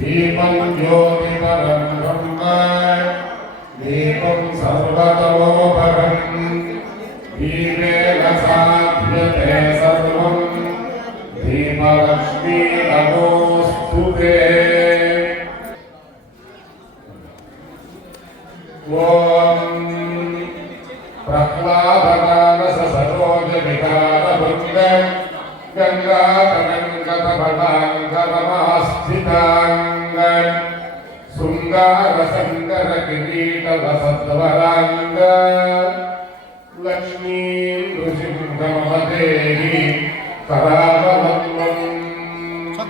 दीपं ज्योतिपरं ब्रह्म दीपं सर्वतमोपरं दीपेन साध्यते सर्वं दीपलक्ष्मी नमोऽस्तु ते। ॐ प्रह्लादमानस सरोज विकारभृङ्ग गङ्गातरङ्गतभटाङ्गरमास्थिताङ्ग शृङ्गारसङ्गरकिरीटवसद्वराङ्ग लक्ष्मीं नृसिंहमदेहि करावलम्बम्। ॐ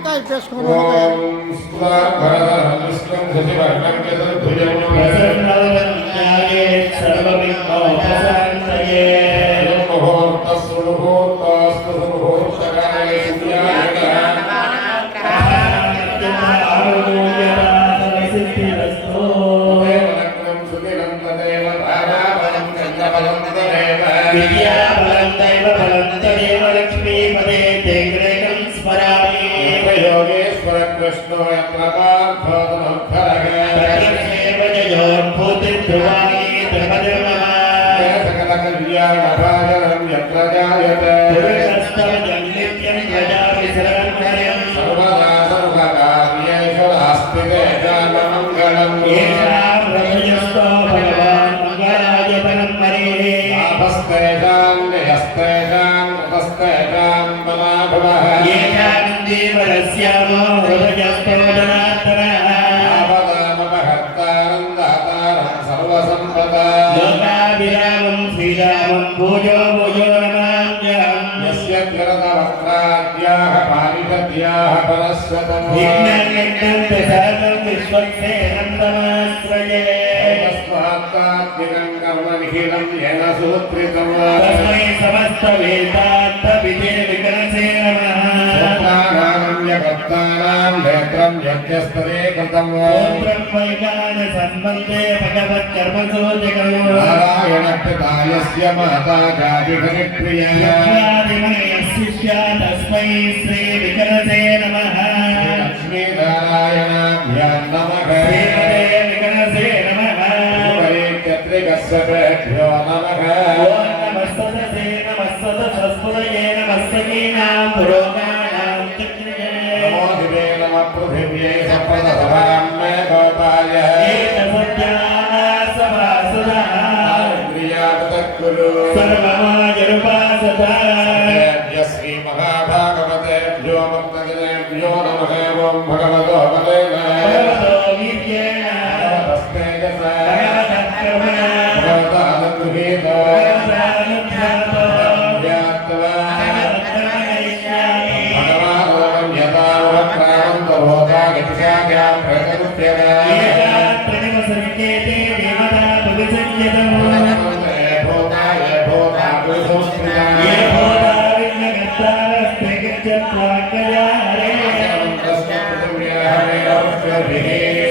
स्फुरभरधरं विष्णुं शशिवर्णं चतुर्भुजं प्रसन्नवदनाय सर्वविघ्नोपशान्तये मुहूर्तस्तु मुहूर्तस्तु मुहूर्तकाले विद्याबलं दैवबलं तदेव लक्ष्मीपदे ते ग्रेकं स्मरामि। योगेश्वर कृष्णो यत्र पार्थोदमोद्धरगजोर्भूतिर्ध्रुवाणि ध्रुवधर्मः सकलकल्याणभाजनं यत्र जायते पुरुषस्तवजं नित्यं प्रजापि सर्वं सर्वदा सर्वकार्येषु नास्ति तेषां मङ्गलं। येषां हृदयस्थो भगवान् मङ्गलायतनं हरेः लाभस्तेषां निहस्तेषां नतस्तेषां बलाभवः येषानन्दीवरस्यामो हृदयस्थो जनार्दनः आपदामपहर्तारं दातारं सर्वसम्पदा लोकाभिरामं श्रीरामं भूजो भूजो नमाम्यहम्। यस्य द्विरदवक्त्राद्याः पारिषद्याः परश्वतम् विघ्ननिघ्नं प्रसादं विश्वक्सेनं तमाश्रये तस्मात्तात्विकं कर्म निखिलं येन सूत्रितं तस्मै समस्तवेदान्तविदे विकरसे नमः। सूत्राणां नेत्रं यज्ञस्तरे कृतं ब्रह्मैकानसम्बन्धे भगवत्कर्मसूचकम् नारायणकृतायस्य माता जातिहरिप्रिया शिष्या तस्मै श्रीविकरसे नमः। लक्ष्मीनारायणाभ्यां नमः श्रीमते विकरसे नमः। चत्रिकस्वभ्यो नमः ॐ नमः सदसे नमः सदसस्फुरये नमः सखीनां पुरोगाणां चक्रिये नमो दिवे नमः पृथिव्यै सप्तसभां मे गोपाय सभासदः प्रियापतकुरु सर्वमायरुपासदा श्रीमहाभागवतेभ्यो भक्तजनेभ्यो नमः। ॐ भगवतो बलेन भगवतो वीर्येण भगवतस्तेजसा भगवतः भगवतानुगृहीतो भगवतानुध्यातो ज्ञात्वा भगवत्कर्मकरिष्यामि। भगवान् यथावक्रामन्तभूता गतिशाख्यां प्रकरुत्यगा एकात्रिनिवसङ्केते देवता भविसंयतम् भूताय भूता पुरुषोऽस्मृता ये भूता विघ्नकर्तारस्ते गच्छत्वाज्ञया हरे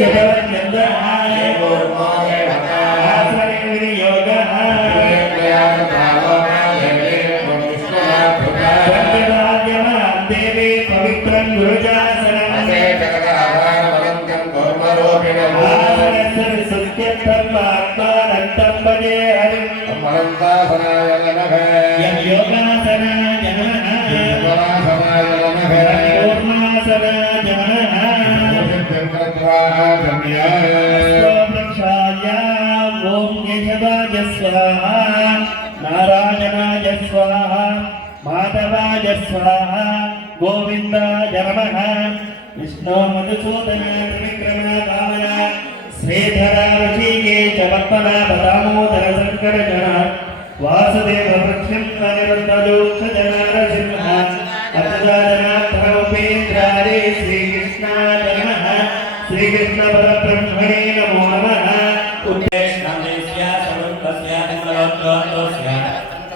सुतवन्यन्द्राय आश्रये विनियोगः पञ्चराज्यमां देवी पवित्रं गुरुजासनम् आसनस्य विसुत्यर्थम् आत्मानन्तं भजे हरिम् यं योगासनाय नमः कूर्मासनाय नमः स्तोत्रक्षायाम् ॐ केशवाय स्वाहा नारायणाय स्वाहा माधवाय स्वाहा गोविन्दाय नमः विष्णो मधुसूदन त्रिविक्रम वामन श्रीधर ऋषिकेश पद्मनाभ दामोदर शङ्कर जन वासुदेव वृक्षं अनिरुद्धदोक्षजन नरसिंह अच्युतानन्दोपेन्द्रारे श्रीकृष्णाय नमः। श्रीकृष्णपरब्रह्मणे नमो नमः उद्देश्यनामदेश्य सर्वस्य मंगलोत्तरस्य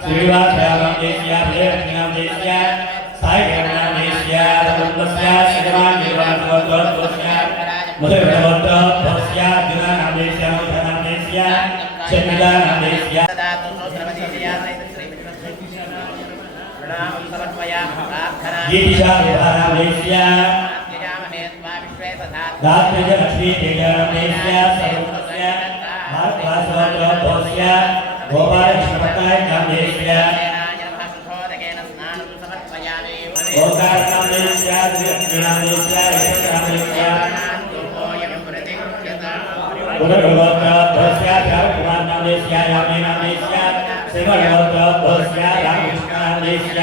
श्रीवासनामदेश्य प्रियनामदेश्य साईनामदेश्य सर्वस्य श्रीमानिवासोत्तरस्य मधुरवोत्तरस्य जुनानामदेश्य मधुनामदेश्य चन्द्रनामदेश्य गीतिशानामदेश्य दात्रिज लक्ष्मी तेजनामदेश्य सर्वस्य भारतवासोत्तरस्य गोपालकृष्णपताय नामदेश्य ओंकारनामदेश्य त्रिलक्ष्मीनामदेश्य ईश्वरनामदेश्य पुनर्भगवतस्य कुमारनामदेश्य यामिनामदेश्य शिवभगवतस्य रामकृष्णनामदेश्य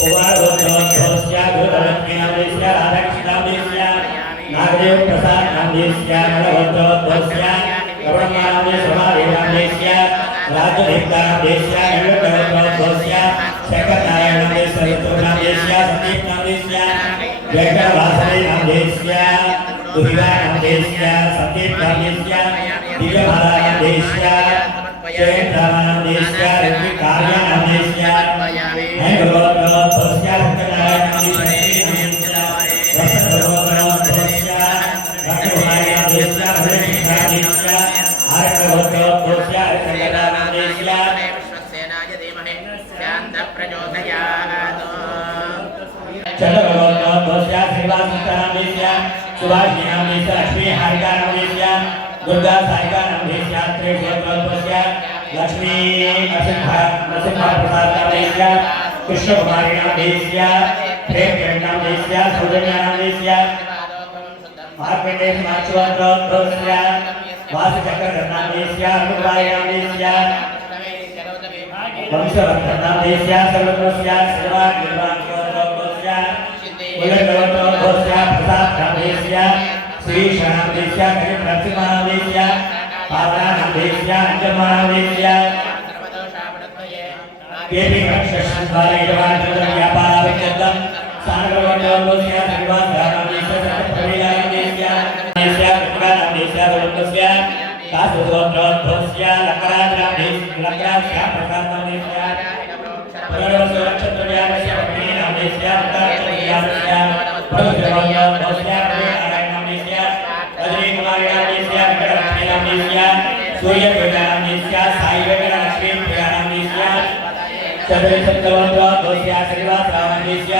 कुमारगोत्रोद्भवस्य गुरुलक्ष्मीनामदेश्य राधाकृष्णनामदेश्य नागदेव प्रसादनामदेश्य नरगोत्रोद्भवस्य ब्रह्मनामदेश्य महादेवनामदेश्य राजदेवतानामदेश्य नरगोत्रोद्भवस्य शेखरनारायणनामदेश्य ऋतुनामदेश्य सतीपनामदेश्य वेंकटवासनामदेश्य दुहिवानामदेश्य सतीपनामदेश्य दिव्यमालानामदेश्य जयेन्द्रनामदेश्य ऋत्विकार्यनामदेश्य भगवतोद्भवस्य सत्यनारायणनामदेश्य रसभगवतोद्भवस्य रत्नकुमारनामदेश्य भगवतीनामदेश्य आर्कभगवतोद्भवस्य रत्नकलानामदेश्य चन्द्रभगवतोद्भवस्य श्रीवासनामदेश्य सुभाषिनामदेश्य लक्ष्मीहारिकानामदेश्य दुर्गा सायिकानामदेश्य त्रिभुवनोद्भवस्य लक्ष्मी नरसिंहप्रसादनामदेश्य कृष्णकुमारीनामदेश्य प्रेमनामदेश्य सौजन्यनामदेश्य मार्कण्डेयनामदेश्य वासचक्रधरनामदेश्य अनुरायनामदेश्य वंशवर्धनामदेश्य सर्वस्य श्रीवासनामदेश्य उल्लेखनामदेश्य प्रसादनामदेश्य श्रीशनामदेश्य नरसिंहनामदेश्य पावनामदेश्य अंजनामदेश्य केपी व्यापारविद्यं सानगरवन्दोस्य श्रीवासनामदेश्य सत्यप्रवीणामदेश्य नामदेश्य वृत्तस्य कासुगोत्रोद्भवस्य लक्राजनामदेश्य प्रसादनामदेश्य पुनर्वसु नक्षत्रव्यामस्य पत्नीनामदेश्य उत्तरक्षत्रव्यामस्य प्रभुदेवोद्भवस्य नारायणनामदेश्य रजनीकुमारीनामदेश्य वेंकटलक्ष्मीनामदेश्य सूर्यवेंकटनामदेश्य साईवेंकटलक्ष्मीनामदेश्य चन्द्रशेखरवन्दोद्भवस्य श्रीवासनामदेश्य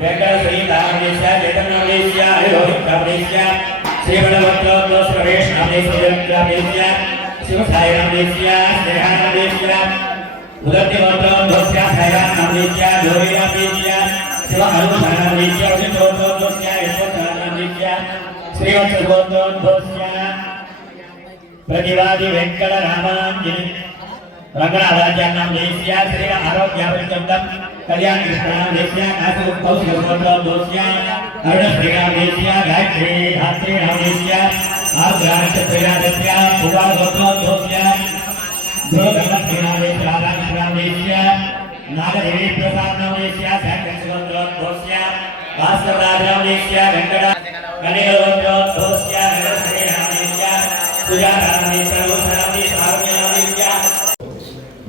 वेंकटश्रीनामदेश्य चैतन्यनामदेश्य हरिरोहितनामदेश्य श्रीवल्लभोद्भवस्य रमेशनामदेश्य शिवसाईनामदेश्य स्नेहानामदेश्य उदयवोद्भवस्य साईनामदेश्य गौरीनामदेश्य शिवहनुमानामदेश्य वशिष्ठोद्भवस्य यशोधनामदेश्य श्रीवत्सगोत्रोद्भवस्य प्रतिवादी वेंकटरामांजलि रंगनाथाचार्यनामदेश्य श्री आरोग्याभिवृद्धं कल्याणकृष्णनामदेश्य काशीकौशिकगोत्रोद्भवस्य अरुणश्रीनामदेश्य गायत्री धात्रीनामदेश्य आर्द्रानक्षत्रनामदेश्य भुवागोत्रोद्भवस्य ध्रुवधर्मश्रीनामदेश्य राधाकृष्णनामदेश्य नागदेवी प्रसादनामदेश्य शाकरगोत्रोद्भवस्य भास्करराजनामदेश्य वेंकट गणेशगोत्रोद्भवस्य नरश्रीनामदेश्य सुजातानामदेश्य लोचनामदेश्य आरोग्यनामदेश्य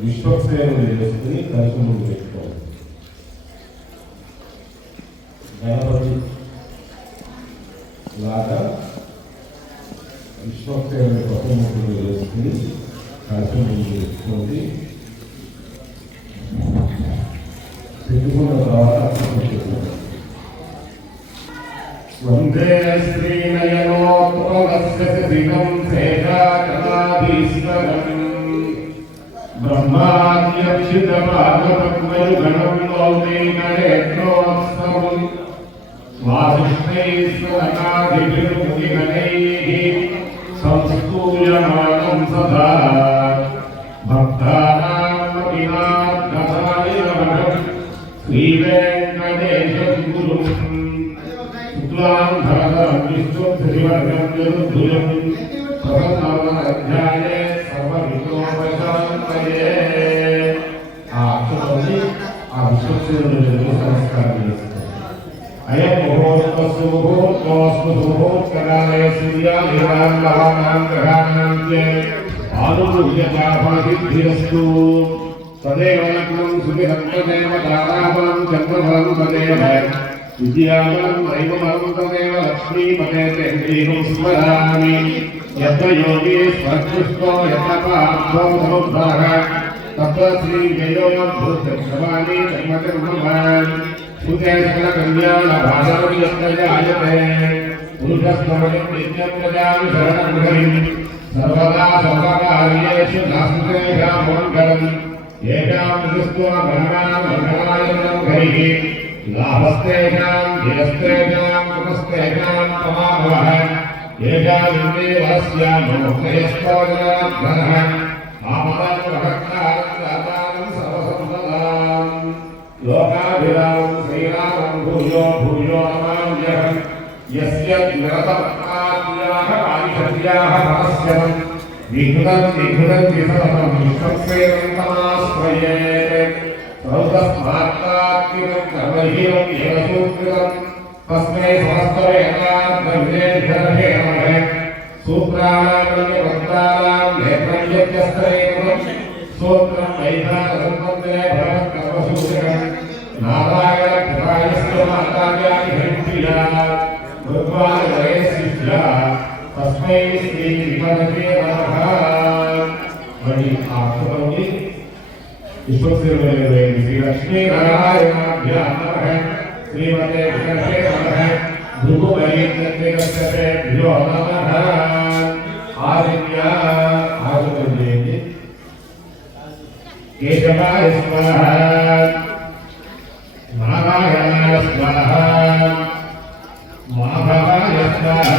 విశ్వక్సేనుడు చేసుకుని కలుసుములు పెట్టుకోవాలి. గణపతి లాగా విశ్వక్సేనుడి పక్కములు చేసుకుని కలుసుములు పెట్టుకోండి. పెట్టుకున్న తర్వాత వందే శ్రీనయనోత్పలస్య శివం శేషాకరాధీశ్వరం ब्रह्माद्यक्षितभागवत्मयुगणं लौकिकनेत्रोत्सवं स्वादिष्टैस्वरकादिभिर्मुनिगणैः संस्तूयमानं सदा भक्तानामपि नाथायिनमहं श्रीवेङ्कटेशं गुरुं शुक्लाम्भरधरं विष्णुं चतुर्भुजं प्रसन्नवदनाध्याये सर्वविघ्नोपशान्तये నమస్కారం చేస్తాం. అయం ముహూర్తస్సు ముహూర్తోస్తు ముహూర్తకాలే సూర్యాదివాన్ గ్రహాణాం చ ఆనుర్యజాఫలసిద్ధిరస్తు. తదేవ లగ్నం సుఖిరం తదేవ దానాఫలం చంద్రఫలం తదేవ విద్యాఫలం దైవఫలం తదేవ లక్ష్మీపతే శ్రీం స్మరామి. యత్ర యోగి స్వర్గృష్టో యత్ర పార్థో సముద్రః తత్ర శ్రీ జయోభూతవాణి ధర్మకర్మవాన్ సుతే సకల కళ్యాణ భాగవతి యత్ర జాయతే పురుషస్తమయం నిత్యం ప్రజామి శరణం హరిం సర్వదా సర్వకార్యేషు నాస్తికేషాం మంగళం. ఏకాం దృష్ట్వా గణనాం మంగళాయనం హరిః లాభస్తేషాం ధిరస్తేషాం కుమస్తేషాం తమాభవః. ఏకామిన్నే వరస్యాం మోక్షయస్తోజనాం ధనః ఆపదాం వహక్తారం దాతారం సర్వసంపదాం. లోకాభిరామం శ్రీరామం భూయో భూయో నమామ్యహం. యస్య నిరతపత్నాద్యాః ఆయుషద్యాః మనస్యవం విఘ్నం విఘ్నం విసతం విశ్వక్సేనం తమాశ్రయేత్. సౌతస్మాత్తాత్మికం కర్మహీనం ఏవ సూత్రితం తస్మై సమస్తవేదాత్మవిదేశే నమః. సూత్రాణాం నేత్రం యస్త్రేకం సూత్రం వైధానందే భగవత్కర్మసూత్రం. నారాయణ కృపాయస్య మాతాయామి హరిప్రియా భగవానయస్య తస్మై శ్రీ విమలకే నమః. మరి ఆ అక్షరంని విశ్వక్సేనులైన శ్రీ లక్ష్మీనారాయణాభ్యాం నమః. శ్రీమతే విమలకే నమః. భృగుమరీభ్యో నమః. ఆదిత్య ఆగమం చేయండి. కేశవాయ స్వాహ. నారాయణాయ స్వాహ. మాధవాయ స్వాహ.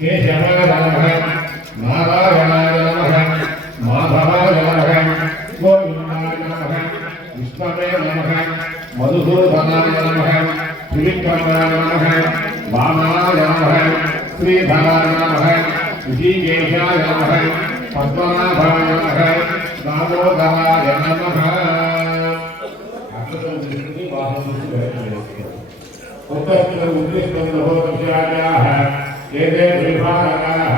కేశవాయ నమః. నారాయణాయ నమః. మాధవాయ నమః. గోవిందాయ నమః. విష్ణవే నమః. మధుసూదనాయ నమః. త్రివిక్రమాయ నమః. వామనాయ నమః. శ్రీధరాయ నమః. ఋషికేశాయ నమః. పద్మనాభాయ నమః. దామోదరాయ నమః. అక్షరం తీసుకుని బాహం ఉత్తరం ఉద్దిష్టం లభోత్యాయాః ఏతే విభాగాః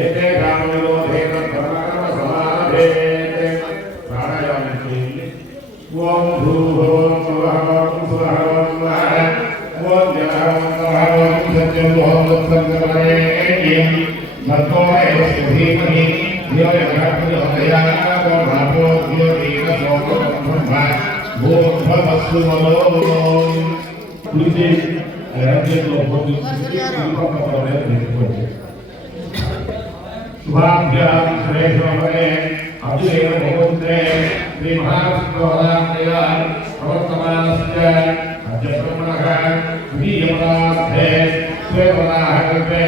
ఏతే రామయోధేన ప్రమాణ సమాధేత్. ప్రాణాయామం చేయండి. ఓం భూర్భువః స్వః స్వః స్వః. ఓం జనః స్వః సత్యం ఓం తత్సంగమయేయం మత్తో ఏవస్య ధీమహి ధియో యజ్ఞాపయోదయాః భావో ధియో దీన సోమబ్రహ్మ భూర్భువస్సు మనోం. కుడితే రాజ్యంలో శుభాభ్యాం శ్రేష్ఠే అభిషేక ముహూర్తే శ్రీ మహావిష్ణువరాత్రయా ప్రవర్తమానస్య అద్య బ్రహ్మణః ద్వితీయపదార్థే శ్వేతవరాహ కల్పే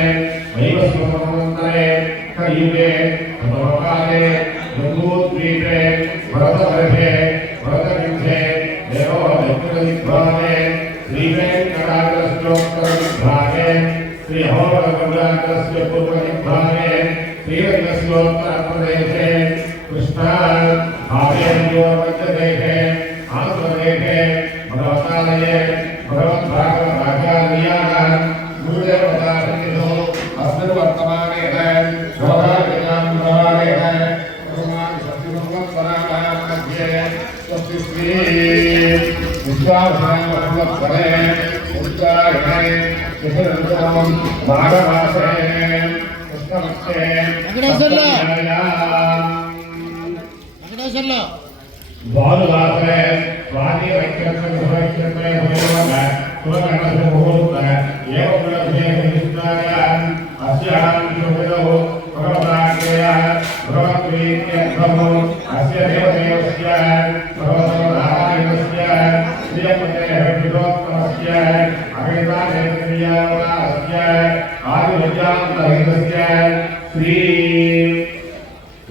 వైవస్వతమంతరే కలియుగే ప్రథమకాలే జంబూద్వీపే భరతవర్షే భరతగంధే దేవోదగ్రవిద్వానే శ్రీవేంకటాగ్రస్యోత్తరవిద్వానే శ్రీహోమగంగాగ్రస్య పూర్వవిద్వానే శ్రీరంగస్యోత్తరప్రదేశే కృష్ణా ఆవేర్యోర్వజ్రదేశే ఆంధ్రదేశే భగవతాలయే భగవద్భాగవతాచార్యాः గురుదేవతాసన్నిధౌ అస్మిన్ వర్తమానేన శోభాయజాం ప్రవాహేన కుర్మాణి సత్యసంవత్సరాణాం మధ్యే స్వస్తి శ్రీ విశ్వావసరే ఉత్తాయనే శుభనందనం మాఘమాసే కృష్ణపక్షే వెంకటేశ్వర్లో భానువాసరే స్వాతి వైక్రమే ముహూర్త ఏకృష్ణాయాం అస్యాం శుభదౌ భగవతాగ్రయ భగవద్వీర్యధ్వము అస్య దేవదేవస్య భగవతోనారాయణస్య శ్రీయపతేః విరోత్తమస్య అవేదానేత్రియావనాస్య ఆదివిద్యాంతహితస్య శ్రీ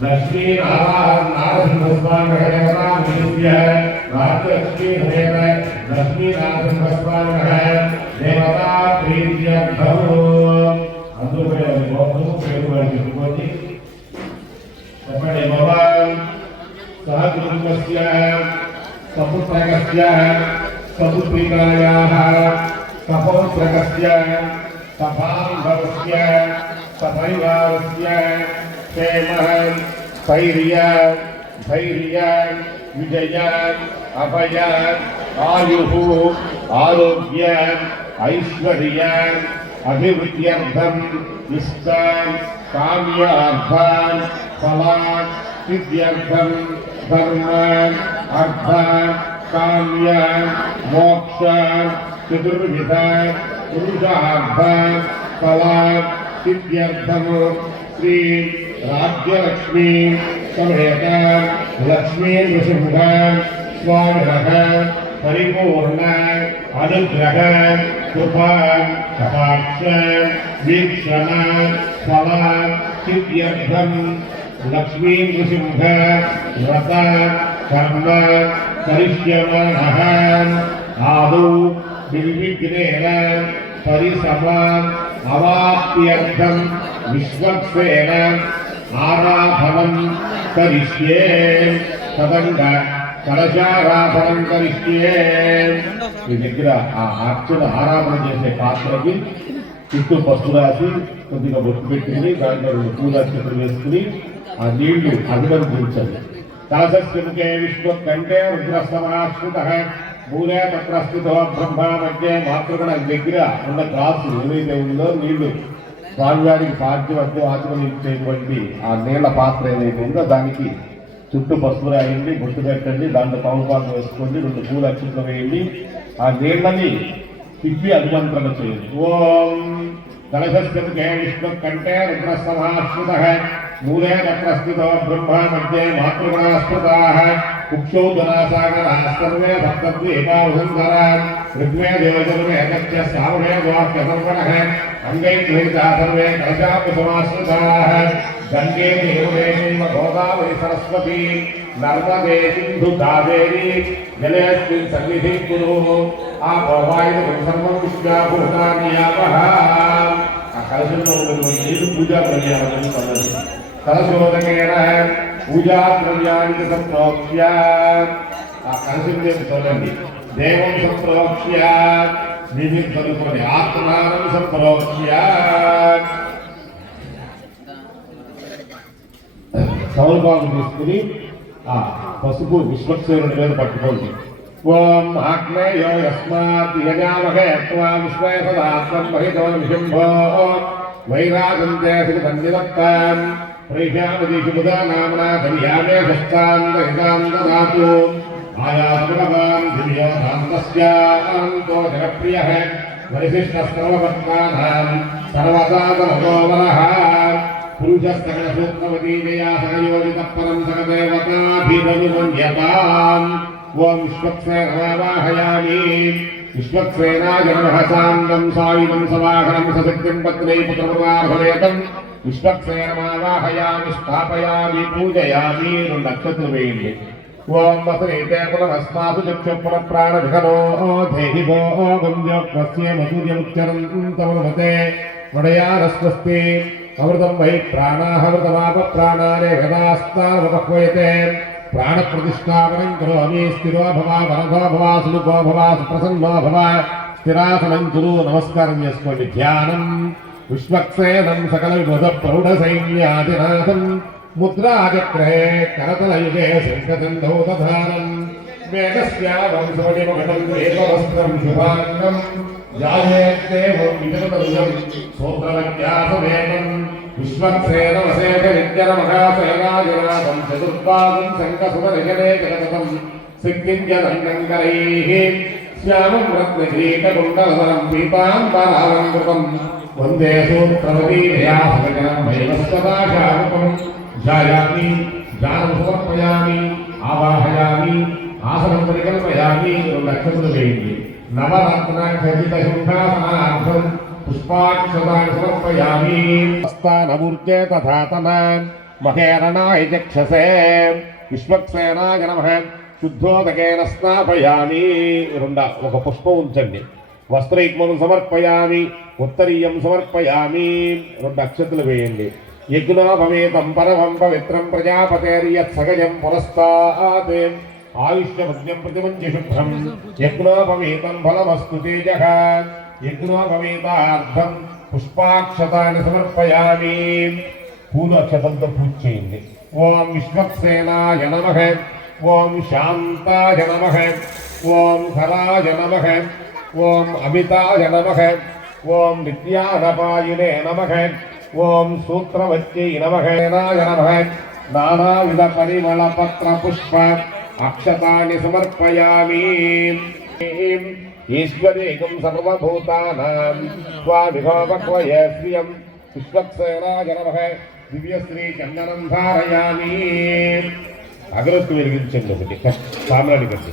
లక్ష్మీ నారసింహస్వామిదేవతాముద్య రాజ్యలక్ష్మీ సమేత లక్ష్మీనారసింహస్వామి దేవతా ప్రీత్యర్థము. అందరూ గోత్రము పేరు వారు చెప్పుకోండి. చెప్పండి. భగవాన్ సహకుటుంబస్య सपुत्रकस्य सपुत्रिकायाः सपौत्रकस्य सभान्धवस्य सपरिवारस्य क्षेमः स्थैर्य धैर्य विजय अभय आयुः आरोग्य ऐश्वर्य अभिवृद्ध्यर्थम् इष्ट काम्यार्थान् फलान् सिद्ध्यर्थम् धर्म अर्थ काम्य मोक्ष चतुर्विध पुरुषार्थ फलान् सिद्ध्यर्थम् श्री राज्यलक्ष्मी समेत लक्ष्मी नृसिंह स्वामिनः परिपूर्ण अनुग्रह कृपा कटाक्ष वीक्षण फल सिद्ध्यर्थम् लक्ष्मी नृसिंह व्रत कर्म करिष्यमाणः आदौ निर्विघ्नेन परिसमान् अवाप्त्यर्थम् विश्वक्सेन आराधनं करिष्ये तदंग कलशाराधनं करिष्ये ఈ దగ్గర ఆ అర్చన ఆరాధన చేసే పాత్రకి చుట్టూ పసుపు రాసి కొద్దిగా బొట్టు పెట్టింది దాంట్లో పూల అక్షతలు వేసుకుని ఆ నీళ్లు అభినందించండి కలశస్య విశ్వకంఠే రుద్రస్తమాశ్రిత మూలే తత్ర స్థితో బ్రహ్మ మధ్య మాతృగణ దగ్గర ఉన్న గ్లాసు ఏదైతే ఉందో నీళ్లు స్వామివారికి పాద్యం అద్దెం ఆచరించేటువంటి ఆ నీళ్ల పాత్ర ఏదైతే ఉందో దానికి చుట్టూ పసుపు రాయండి బొట్టు పెట్టండి దాంట్లో తమలపాకు వేసుకోండి 2 పూల అక్షతలు వేయండి ఆ నీళ్ళని తిప్పి అభిమంత్రణ చేయండి ఓం కలశస్య విష్ణుకంఠే రుద్రస్తమాశ్రిత మూలే తత్ర స్థితో బ్రహ్మ మధ్య మాతృగణాస్పృతాః కుక్షౌ ధనాసాగరాः సర్వే సప్తద్వీపావసంధరాः ఋగ్వేదేవజన్మే ఏకస్య శ్రావణే ద్వాక్యసర్వణः అంగైర్గృహీతాः సర్వే కలశాపసమాశ్రితాः గంగే దేవదేవ గోదావరి సరస్వతి నర్మదే సింధు కావేరి జలేస్మిన్ సన్నిధి కురు ఆ గోవాయుధం సర్వం విశ్వాభూతాని యావః ఆ కలశంలో ఉన్నటువంటి నీరు పూజా ద్రవ్యాలను పొందండి కలశోదకేన పూజా ద్రవ్యాన్ని సంప్రోక్ష్య ఆ కలశం మీద చూడండి దేవం సంప్రోక్ష్య నిధి చదువుకోండి ఆత్మానం సంప్రోక్ష్య సౌరభాగం తీసుకుని ఆ పసుపు విశ్వక్సేనుడి మీద పట్టుకోండి ఓం ఆగ్నేయో యస్మాత్ యజామహే త్వా విశ్వే సదాత్మం మహితో విశంభో వైరాజంతే శ్రీధన్యదత్తాం ప్రేషామదీశుబుధా నామ్నా ధన్యామే హస్తాంతహితాం దదాతు ఆయాసుభవాన్ దివ్యోధాంతస్యాంతో జనప్రియః వరిశిష్టస్రవపత్నానాం సర్వసాధనగోవరః పురుషస్తగణ సూక్తవతీజయా సహయోజిత పరం సగదేవతాభిరనుమన్యతాం ఓం విశ్వక్సేనవాహయామి విశ్వక్సేనాయ నమః సాంగం సాయుధం సవాహనం సశక్తిం పత్రై పుత్రపదార్హలేతం విశ్వక్సేనమావాహయామి స్థాపయామి పూజయామి 2 నక్షత్రం వేయండి ఓం వసనేతే పునమస్మాసు చక్షుపుర ప్రాణభిఖనో దేహి భో గుంజోక్వస్య మసూర్యముచ్చరంతమనుమతే వడయారస్వస్తి అమృతం వై ప్రాణాహమృతమాప ప్రాణానే గదాస్తావపక్వయతే ప్రాణప్రతిష్టాపనం కరోమి స్థిరో భవ వరదో భవ సులుభో భవ సుప్రసన్నో భవ స్థిరాసనం కురు నమస్కారం చేసుకోండి ధ్యానం విశ్వక్సేనం సకల విబుధ ప్రౌఢ సైన్యాధినాథం ముద్రాచక్రే కరతలయుగే శంఖచందౌ దధానం వేదస్య వంశోడిమగతం ఏకవస్త్రం శుభాంగం జాయేత్తేవం విజనతరుజం సూత్రవ్యాసమేకం విశ్వక్సేనమశేఖ నిత్యనమహాశయనాజనాథం చతుర్పాదం శంఖసుమనిజనే జగతం సిద్ధింజనంగరైః శ్యామం రత్నకిరీటకుండలధరం పీతాంబరాలంకృతం వందే సూత్రవతీమయా సగజనం వైవస్వదాశాముఖం ధ్యాయామి ధ్యానం సమర్పయామి ఆవాహయామి ఆసనం పరికల్పయామి 2 నక్షత్రం వేయండి నవరత్న ఖచిత సింహాసనార్థం పుష్పాక్షతాన్ని సమర్పయామి స్థానమూర్తే తథాతన మహేరణాయ చక్షసే విశ్వక్సేనాయ నమః శుద్ధోదకేన స్నాపయామి 2 ఒక పుష్పం ఉంచండి వస్త్రైక్మం సమర్పయామి ఉత్తరీయం సమర్పయామి 2 అక్షతలు వేయండి యజ్ఞోపవేతం పరమం పవిత్రం ప్రజాపతేర్యత్ సగజం పురస్తాత్ ఆయుష్యమద్యం ప్రతిమంచి శుభ్రం యజ్ఞోపవీతం ఫలమస్తు తేజః యజ్ఞోపవీతార్థం పుష్పాక్షతాన్ని సమర్పయామి. పూలు అక్షతంతో పూజ చేయండి. ఓం విశ్వక్సేనాయ నమః, ఓం శాంతాయ నమః, ఓం హరాయ నమః, ఓం అమితాయ నమః, ఓం విద్యానపాయినే నమః, ఓం సూత్రవత్యై నమః, నాయ నమః. నానావిధ పరిమళ పత్ర పుష్ప అక్షతాన్ని సమర్పయామి. ఈశ్వరేకం సర్వభూతానాం స్వామిహోపక్వయే శ్రియం విశ్వక్సేనాయ నమః. దివ్యశ్రీ చందనం ధారయామి. అగరత్తు వెలిగించండి ఒకటి సామ్రాణి కట్టి.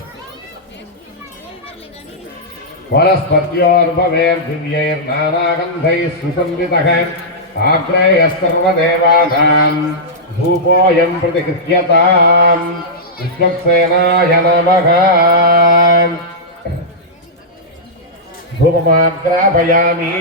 వనస్పత్యోర్భవేర్దివ్యైర్నానాగంధైः సుసంవితః ఆగ్నేయస్సర్వదేవానాం ధూపోऽయం ప్రతిగృహ్యతాం. విశ్వక్సేనాయ నమః. ధూపమాగ్రాపయామి.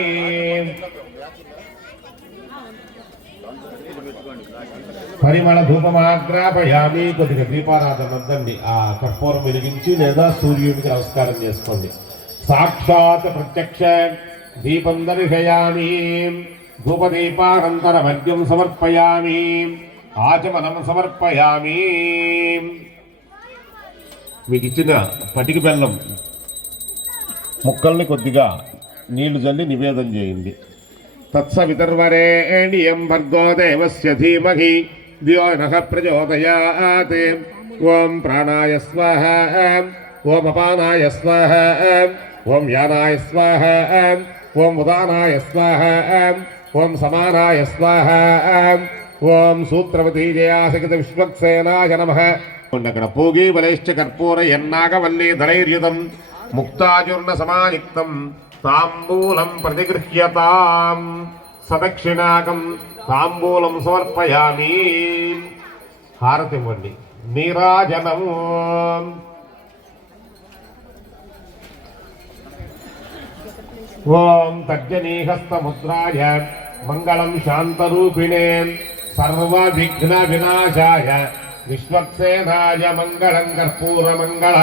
పరిమళ ధూపమాగ్రాపయామి. కొద్దిగా దీపారాధన వద్దండి. ఆ కర్పూరం వెలిగించి లేదా సూర్యుడికి నమస్కారం చేసుకోండి. సాక్షాత్ ప్రత్యక్ష దీపం దర్శయామి. ధూపదీపానంతరమర్ఘ్యం సమర్పయామి. ఆచమనం సమర్పయామి. మీకు ఇచ్చిన పటిక బెల్లం ముక్కల్ని కొద్దిగా నీళ్లు జల్లి నివేదన చేయండి. తత్సవితర్వరేణ్యం భర్గో దేవస్య ధీమహి ధియో నః ప్రచోదయాత్. ఓం ప్రాణాయ స్వాహ, ఓం అపానాయ స్వాహ, ఓం యానాయ స్వాహ, ఓం ఉదానాయ స్వాహ, ఓం సమానాయ స్వాహ, ఓం సూత్రవతీజయాసకిత విశ్వక్సేనాయ నమః. అక్కడ పూగీ బలైశ్చ కర్పూర యన్నాగవల్లీ ధరైర్యుతం ముక్తాచూర్ణ సమాయుక్తం తాంబూలం ప్రతిగృహ్యతాం. సదక్షిణాకం తాంబూలం సమర్పయామి. హారతి ఇవ్వండి. నీరాజనం. ఓం తర్జనీహస్తముద్రాయ మంగళం శాంతరూపిణే సర్వ విఘ్న వినాశాయ విశ్వక్సేనాయ మంగళం కర్పూర మంగళ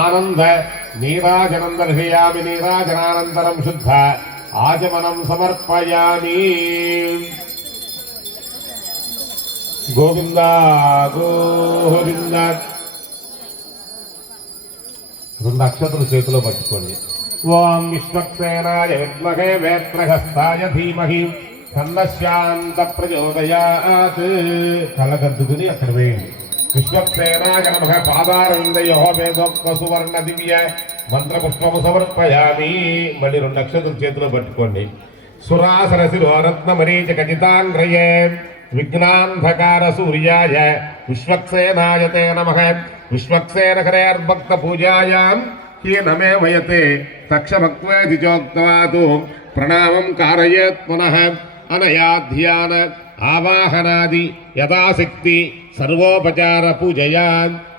ఆనంద నీరాజనం దర్శయామి. నీరాజనానంతరం శుద్ధ ఆచమనం సమర్పయామి. గోవింద గోవింద. రెండు అక్షతలు చేతిలో పట్టుకోండి. ఓం విశ్వక్సేనాయ విద్మహే వేత్రహస్తాయ ధీమహి కన్నశాంత ప్రచోదయాత్. కళ్ళకద్దుకుని అక్కడ వేయండి. విశ్వక్సేనాయ నమః. పాదారవిందయో వేదోక్త సువర్ణ దివ్య మంత్రపుష్పము సమర్పయామి. మళ్ళీ రెండు అక్షతలు చేతిలో పట్టుకోండి. సురాసర శిరోరత్న మరీచ ఖచితాంగ్రయే విఘ్నాంధకార సూర్యాయ విశ్వక్సేనాయ తే నమః. విశ్వక్సేనకరేర్భక్త పూజాయాం హీనమే వయతే తక్షభక్వేది చోక్తవాతు ప్రణామం కారయేత్ పునః. అనయా ధ్యాన ఆవాహనాది యథాశక్తి సర్వోపచార పూజయా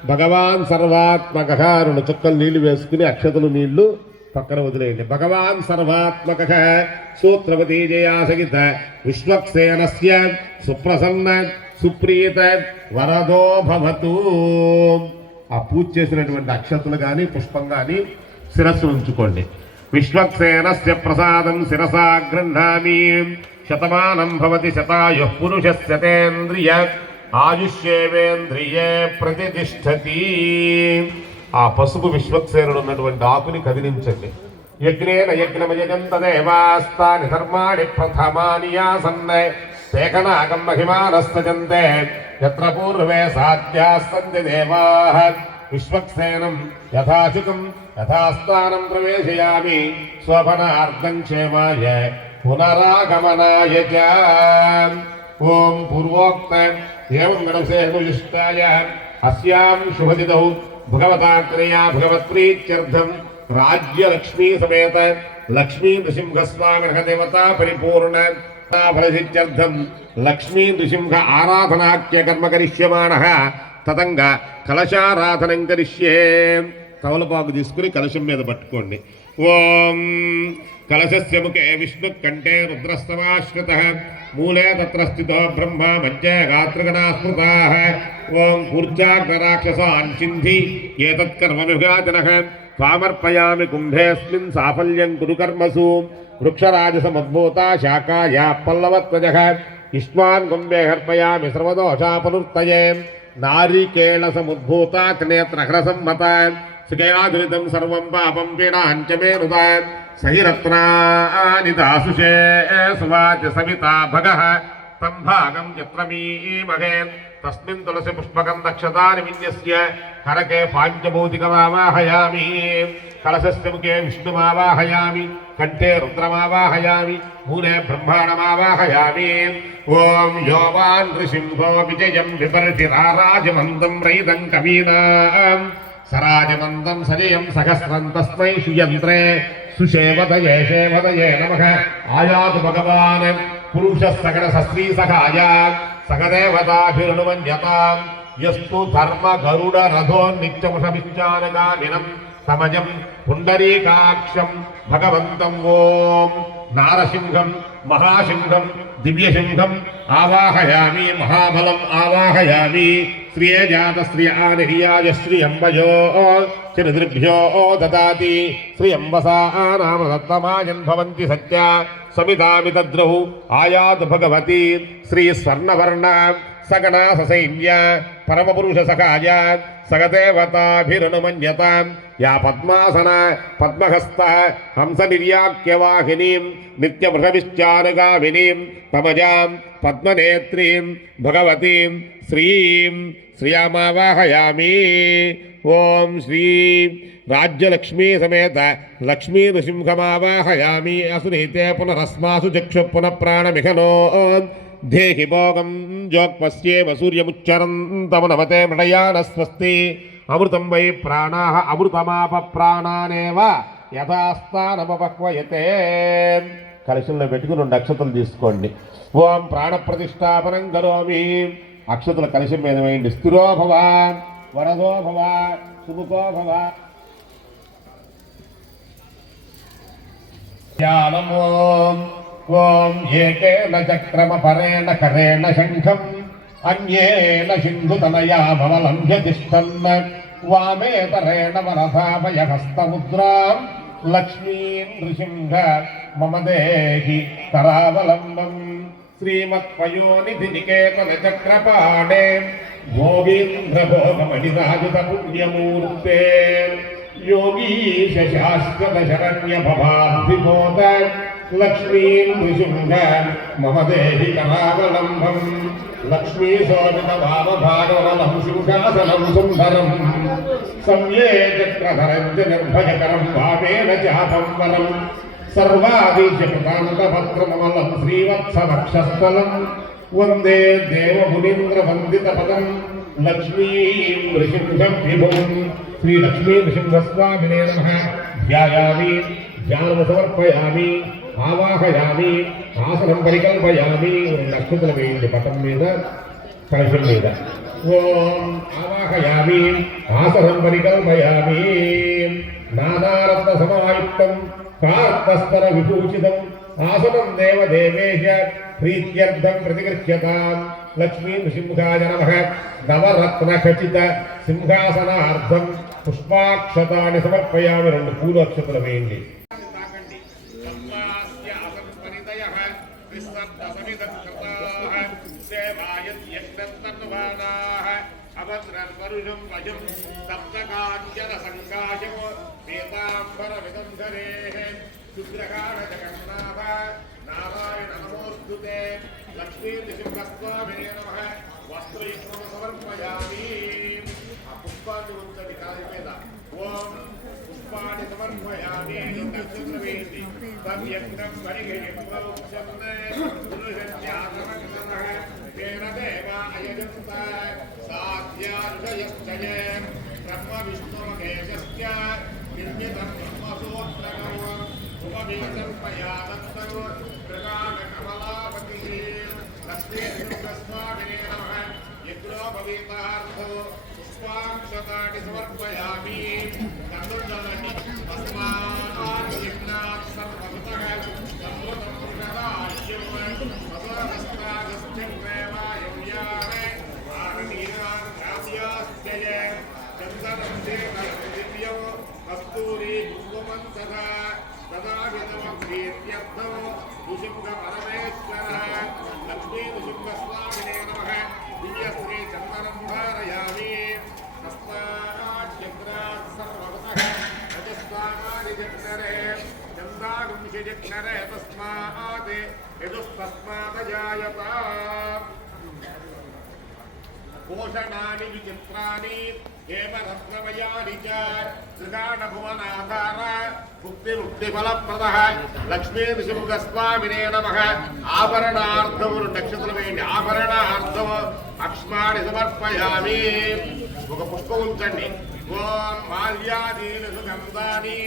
భగవాన్ సర్వాత్మక. రెండు చుక్కలు నీళ్లు వేసుకుని అక్షతలు నీళ్లు పక్కన వదిలేయండి. భగవాన్ సర్వాత్మక సూత్రవతీజయాసగిత విశ్వక్సేనస్య సుప్రసన్న సుప్రీత వరదో భవతు. ఆ పూజ చేసినటువంటి అక్షతలు కానీ పుష్పం కానీ శిరస్సు ఉంచుకోండి. విశ్వక్సేనస్య ప్రసాదం శిరసా గృహ్ణామి. శతమానం భవతి శతాయుః పురుషస్య తేంద్రియ ఆయుష్యేవేంద్రియే ప్రతిష్టతి. ఆ పసుపు విశ్వక్సేనుడు ఉన్నటువంటి ఆకుని కదిలించండి. యజ్ఞేన యజ్ఞమయజం తదేవాస్తాని ధర్మాణి ప్రథమాని యాసన్న సేకనాకం మహిమానస్తజంతే యత్ర పూర్వే సాధ్యాస్తంతి దేవాః. విశ్వక్సేనం యథాశుకం యథాస్థానం ప్రవేశయామి. స్వపనార్థం క్షేమాయ పునరాగమనాయ చ. ఓం పూర్వోక్త ఏవం గణసేనుయిష్టాయ అస్యాం శుభతిథౌ భగవతాగ్రయా భగవత్ప్రీత్యర్థం రాజ్యలక్ష్మీ సమేత లక్ష్మీ నృసింహస్వామి దేవతా పరిపూర్ణ ఫలసిత్యర్థం లక్ష్మీ నృసింహ ఆరాధనాఖ్య కర్మ కరిష్యమాణః. తతంగా కలశారాధనం కరిష్యే. తవలపాకు తీసుకుని కలశం మీద పట్టుకోండి. ఓం కలశస్య ముఖే విష్ణుకంఠే రుద్రస్తమాశ్రితః మూలే తత్ర స్థితో బ్రహ్మ మధ్యే గాత్రగణా స్మృతాః ఓం కూర్చాగ్రరాక్షసాన్ చింధి ఏతత్కర్మ విఘాతినః స్వామర్పయామి కుంభేస్మిన్ సాఫల్యం కురు కర్మసు వృక్షరాజసమద్భూతా శాఖాయా పల్లవత్వజః ఇష్మాన్ కుంభే హర్పయామి సర్వదోషాపనుర్తయే నారీకేళసముద్భూతా త్రినేత్రహ్రసంమత సుఖయాదురితం సర్వం పాపం పీడాంచ మే నుదా సహిరత్నాని దాసుషే సువాచ సవితా భగః తం భాగం చిత్రమీమహే తస్మిన్ తులసి పుష్పకం దక్షతాని విన్యస్య హరకే పాంచభౌతికమావాహయామి కలశస్య ముఖే విష్ణుమావాహయామి కంఠే రుద్రమావాహయామి మూలే బ్రహ్మాణమావాహయామి ఓం యోవాన్ ఋషింభో విజయం విపర్షిరారాజమందం రైదం కవీనాం సరాజమందం సజయం సహస్రం తస్మై సుయంత్రే సుషేవతయే శేవతయే నమః ఆయాతు భగవాన్ పురుషः సగణ సస్త్రీ సఖాయ సగదేవతాభిరుణుమన్యతాం యస్తు ధర్మ గరుడ రథో నిత్యముషమిచ్చానగామినం సమజం పుండరీకాక్షం భగవంతం ఓం నారసింహం మహాసింహం దివ్యసింహం ఆవాహయామి మహాబలం ఆవాహయామి శ్రియజాత శ్రియ ఆనిర్యాయ శ్రియంబయో చిరుదృభ్యో దదాతి శ్రియంబసా నామ దత్తమాయన్ భవంతి సత్య సమితామితద్రుః ఆయాతు భగవతి శ్రీ స్వర్ణవర్ణ సగణా ససైన్య పరమపురుష సఖాయ సగదేవతాభిరనుమన్యతాం యా పద్మాసన పద్మహస్త హంస నిర్యాక్యవాహినీం నిత్యవృషభిశ్చానుగామినీం తమజాం పద్మనేత్రీం భగవతీం శ్రీం శ్రియామావాహయామి ఓం శ్రీ రాజ్యలక్ష్మీ సమేత లక్ష్మీ నృసింహమావాహయామి అసునీతే పునరస్మాసు చక్షు పునః ప్రాణమిఖనో దేహి భోగం జోక్పశ్యేమ సూర్యముచ్చరంతమునమతే మృడయాన స్వస్తి అమృతం వై ప్రాణాః అమృతమాప ప్రాణానేవ యథాస్థానమపక్వయతే. కలశంలో పెట్టుకుని 2 అక్షతలు తీసుకోండి. ఓం ప్రాణప్రతిష్టాపనం కరోమి. అక్షతల కలశం మీద వేయండి. స్థిరో భవ వరదో భవ సుముఖో భవ. ఓం ఏకేన చక్రమపరేణ కరేణ శంఖం అన్యేన సింధుతనయా భవలంభ్య తిష్టన్న వామేతరేణ వరథాభయహస్తముద్రాం లక్ష్మీం నృసింహ మమ దేహి కరావలంబం. శ్రీమత్పయోనిధి నికేతన చక్రపాణే భోగీంద్ర భోగమణిరాజిత పుణ్యమూర్తే యోగీశ శాశ్వత శరణ్య భవాబ్ధిబోధ లక్ష్మీం నృసింహ మమ దేహి కరావలంబం. లక్ష్మీ శోభిత వామభాగవలం సింహాసనం సుందరం సంయే చక్రధరం చ నిర్భయకరం వామేన చాపం వరం సర్వాదీశకృతాంతపత్రమమలం శ్రీవత్సవక్షస్థలం వందే దేవమునీంద్రవందితపదం లక్ష్మీం నృసింహం విభుం. శ్రీ లక్ష్మీ నృసింహస్వామినే నమః. ధ్యాయామి ధ్యానము సమర్పయామి ఆవాహయామి ఆసనం పరికల్పయామి. 2 అక్షతలు వేయండి పటం మీద కలశం మీద. ఓం ఆవాహయామి ఆసనం పరికల్పయామి. నానారత్న సమాయుక్తం కార్తస్తర విభూషితం ఆసనం దేవదేవేశ ప్రీత్యర్థం ప్రతిగృహ్యతాం. లక్ష్మీ నృసింహాయ నమః. నవరత్నఖచిత సింహాసనార్థం పుష్పాక్షతాన్ని సమర్పయామి. 2 పూలు అక్షతలు వేయండి. అభద్రస్వరుషం వశం సప్తకాంచన సంకాశం పీతాంబర విదంధరే శుభ్రకార జగన్నాథ నారాయణ నమోస్తుతే. లక్ష్మీ నృసింహస్వామినే నమః. వస్త్రయుగ్మం సమర్పయామి. ఆ పుష్పాన్ని ఉంచండి కాలి మీద. ఓం పుష్పాన్ని సమర్పయామి. నక్షత్రవేది సవ్యంగం పరిగయం ప్రవృక్షన్నే పురుషత్యాగమగ్నః తేన దేవా అయజంత సాధ్యార్షయశ్చయే బ్రహ్మ విష్ణుమహేశస్య నిర్మితం బ్రహ్మసూత్రకం ఉపవీతర్పయాదత్తం కృగాకమలాపతిః. లక్ష్మీ నృసింహస్వామినే నమః. యజ్ఞోపవీతార్థో పుష్పాక్షతాన్ని సమర్పయామి. గంధం చల్లండి. తస్మాత్ యజ్ఞాత్ సర్వగతః సంవృతం పురుషరాజ్యం సదాగస్తాగశ్చక్రేవాయం యామే ఆరణీయాన్ రాస్యాస్యయ చందనం దేవం దివ్యం కస్తూరి కుసుమంతః తదా విదమప్రీత్యర్థం ఋషింగ పరమేశ్వరః లక్ష్మీ ఋషింగస్వామినే నమః దివ్యశ్రీ చందనం ధారయామి. తస్మాత్ యజ్ఞాత్ సర్వగతః రజస్వామాని జగ్నరే చందాగుంషి జగ్నరే తస్మాత్ యదుస్తస్మాదజాయత. భూషణాని విచిత్రాని హేమరత్నమయాని చ త్రిగాణభువనాధార ముక్తిముక్తిఫలప్రదః లక్ష్మీ నృసింహస్వామినే నమః. ఆభరణార్థములు నక్షత్రం వేయండి. ఆభరణార్థము అక్ష్మాని సమర్పయామి. ఒక పుష్పం ఉంచండి. ఓం మాల్యాదీని సుగంధాని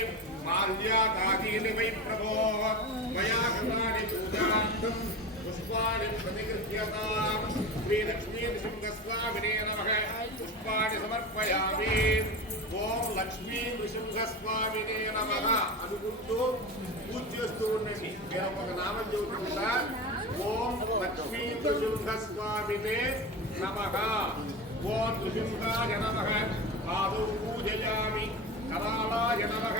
మాల్యాదాదీని వై ప్రభో మయా కృతాని పూజార్థం పుష్పాని ప్రతిగృహ్యతాం. శ్రీలక్ష్మీ నృసింహస్వామినే నమః. పుష్పాని సమర్పయామి. ఓం లక్ష్మీ నృసింహస్వామినే నమః అనుకుంటూ పూజ చేస్తూ ఉండండి. నేను ఒక నామం చెబుతుంటా. ఓం లక్ష్మీ నృసింహస్వామినే నమః. ఓం నృసింహాయ నమః. పాదౌ పూజయామి. కరాళాయ నమః.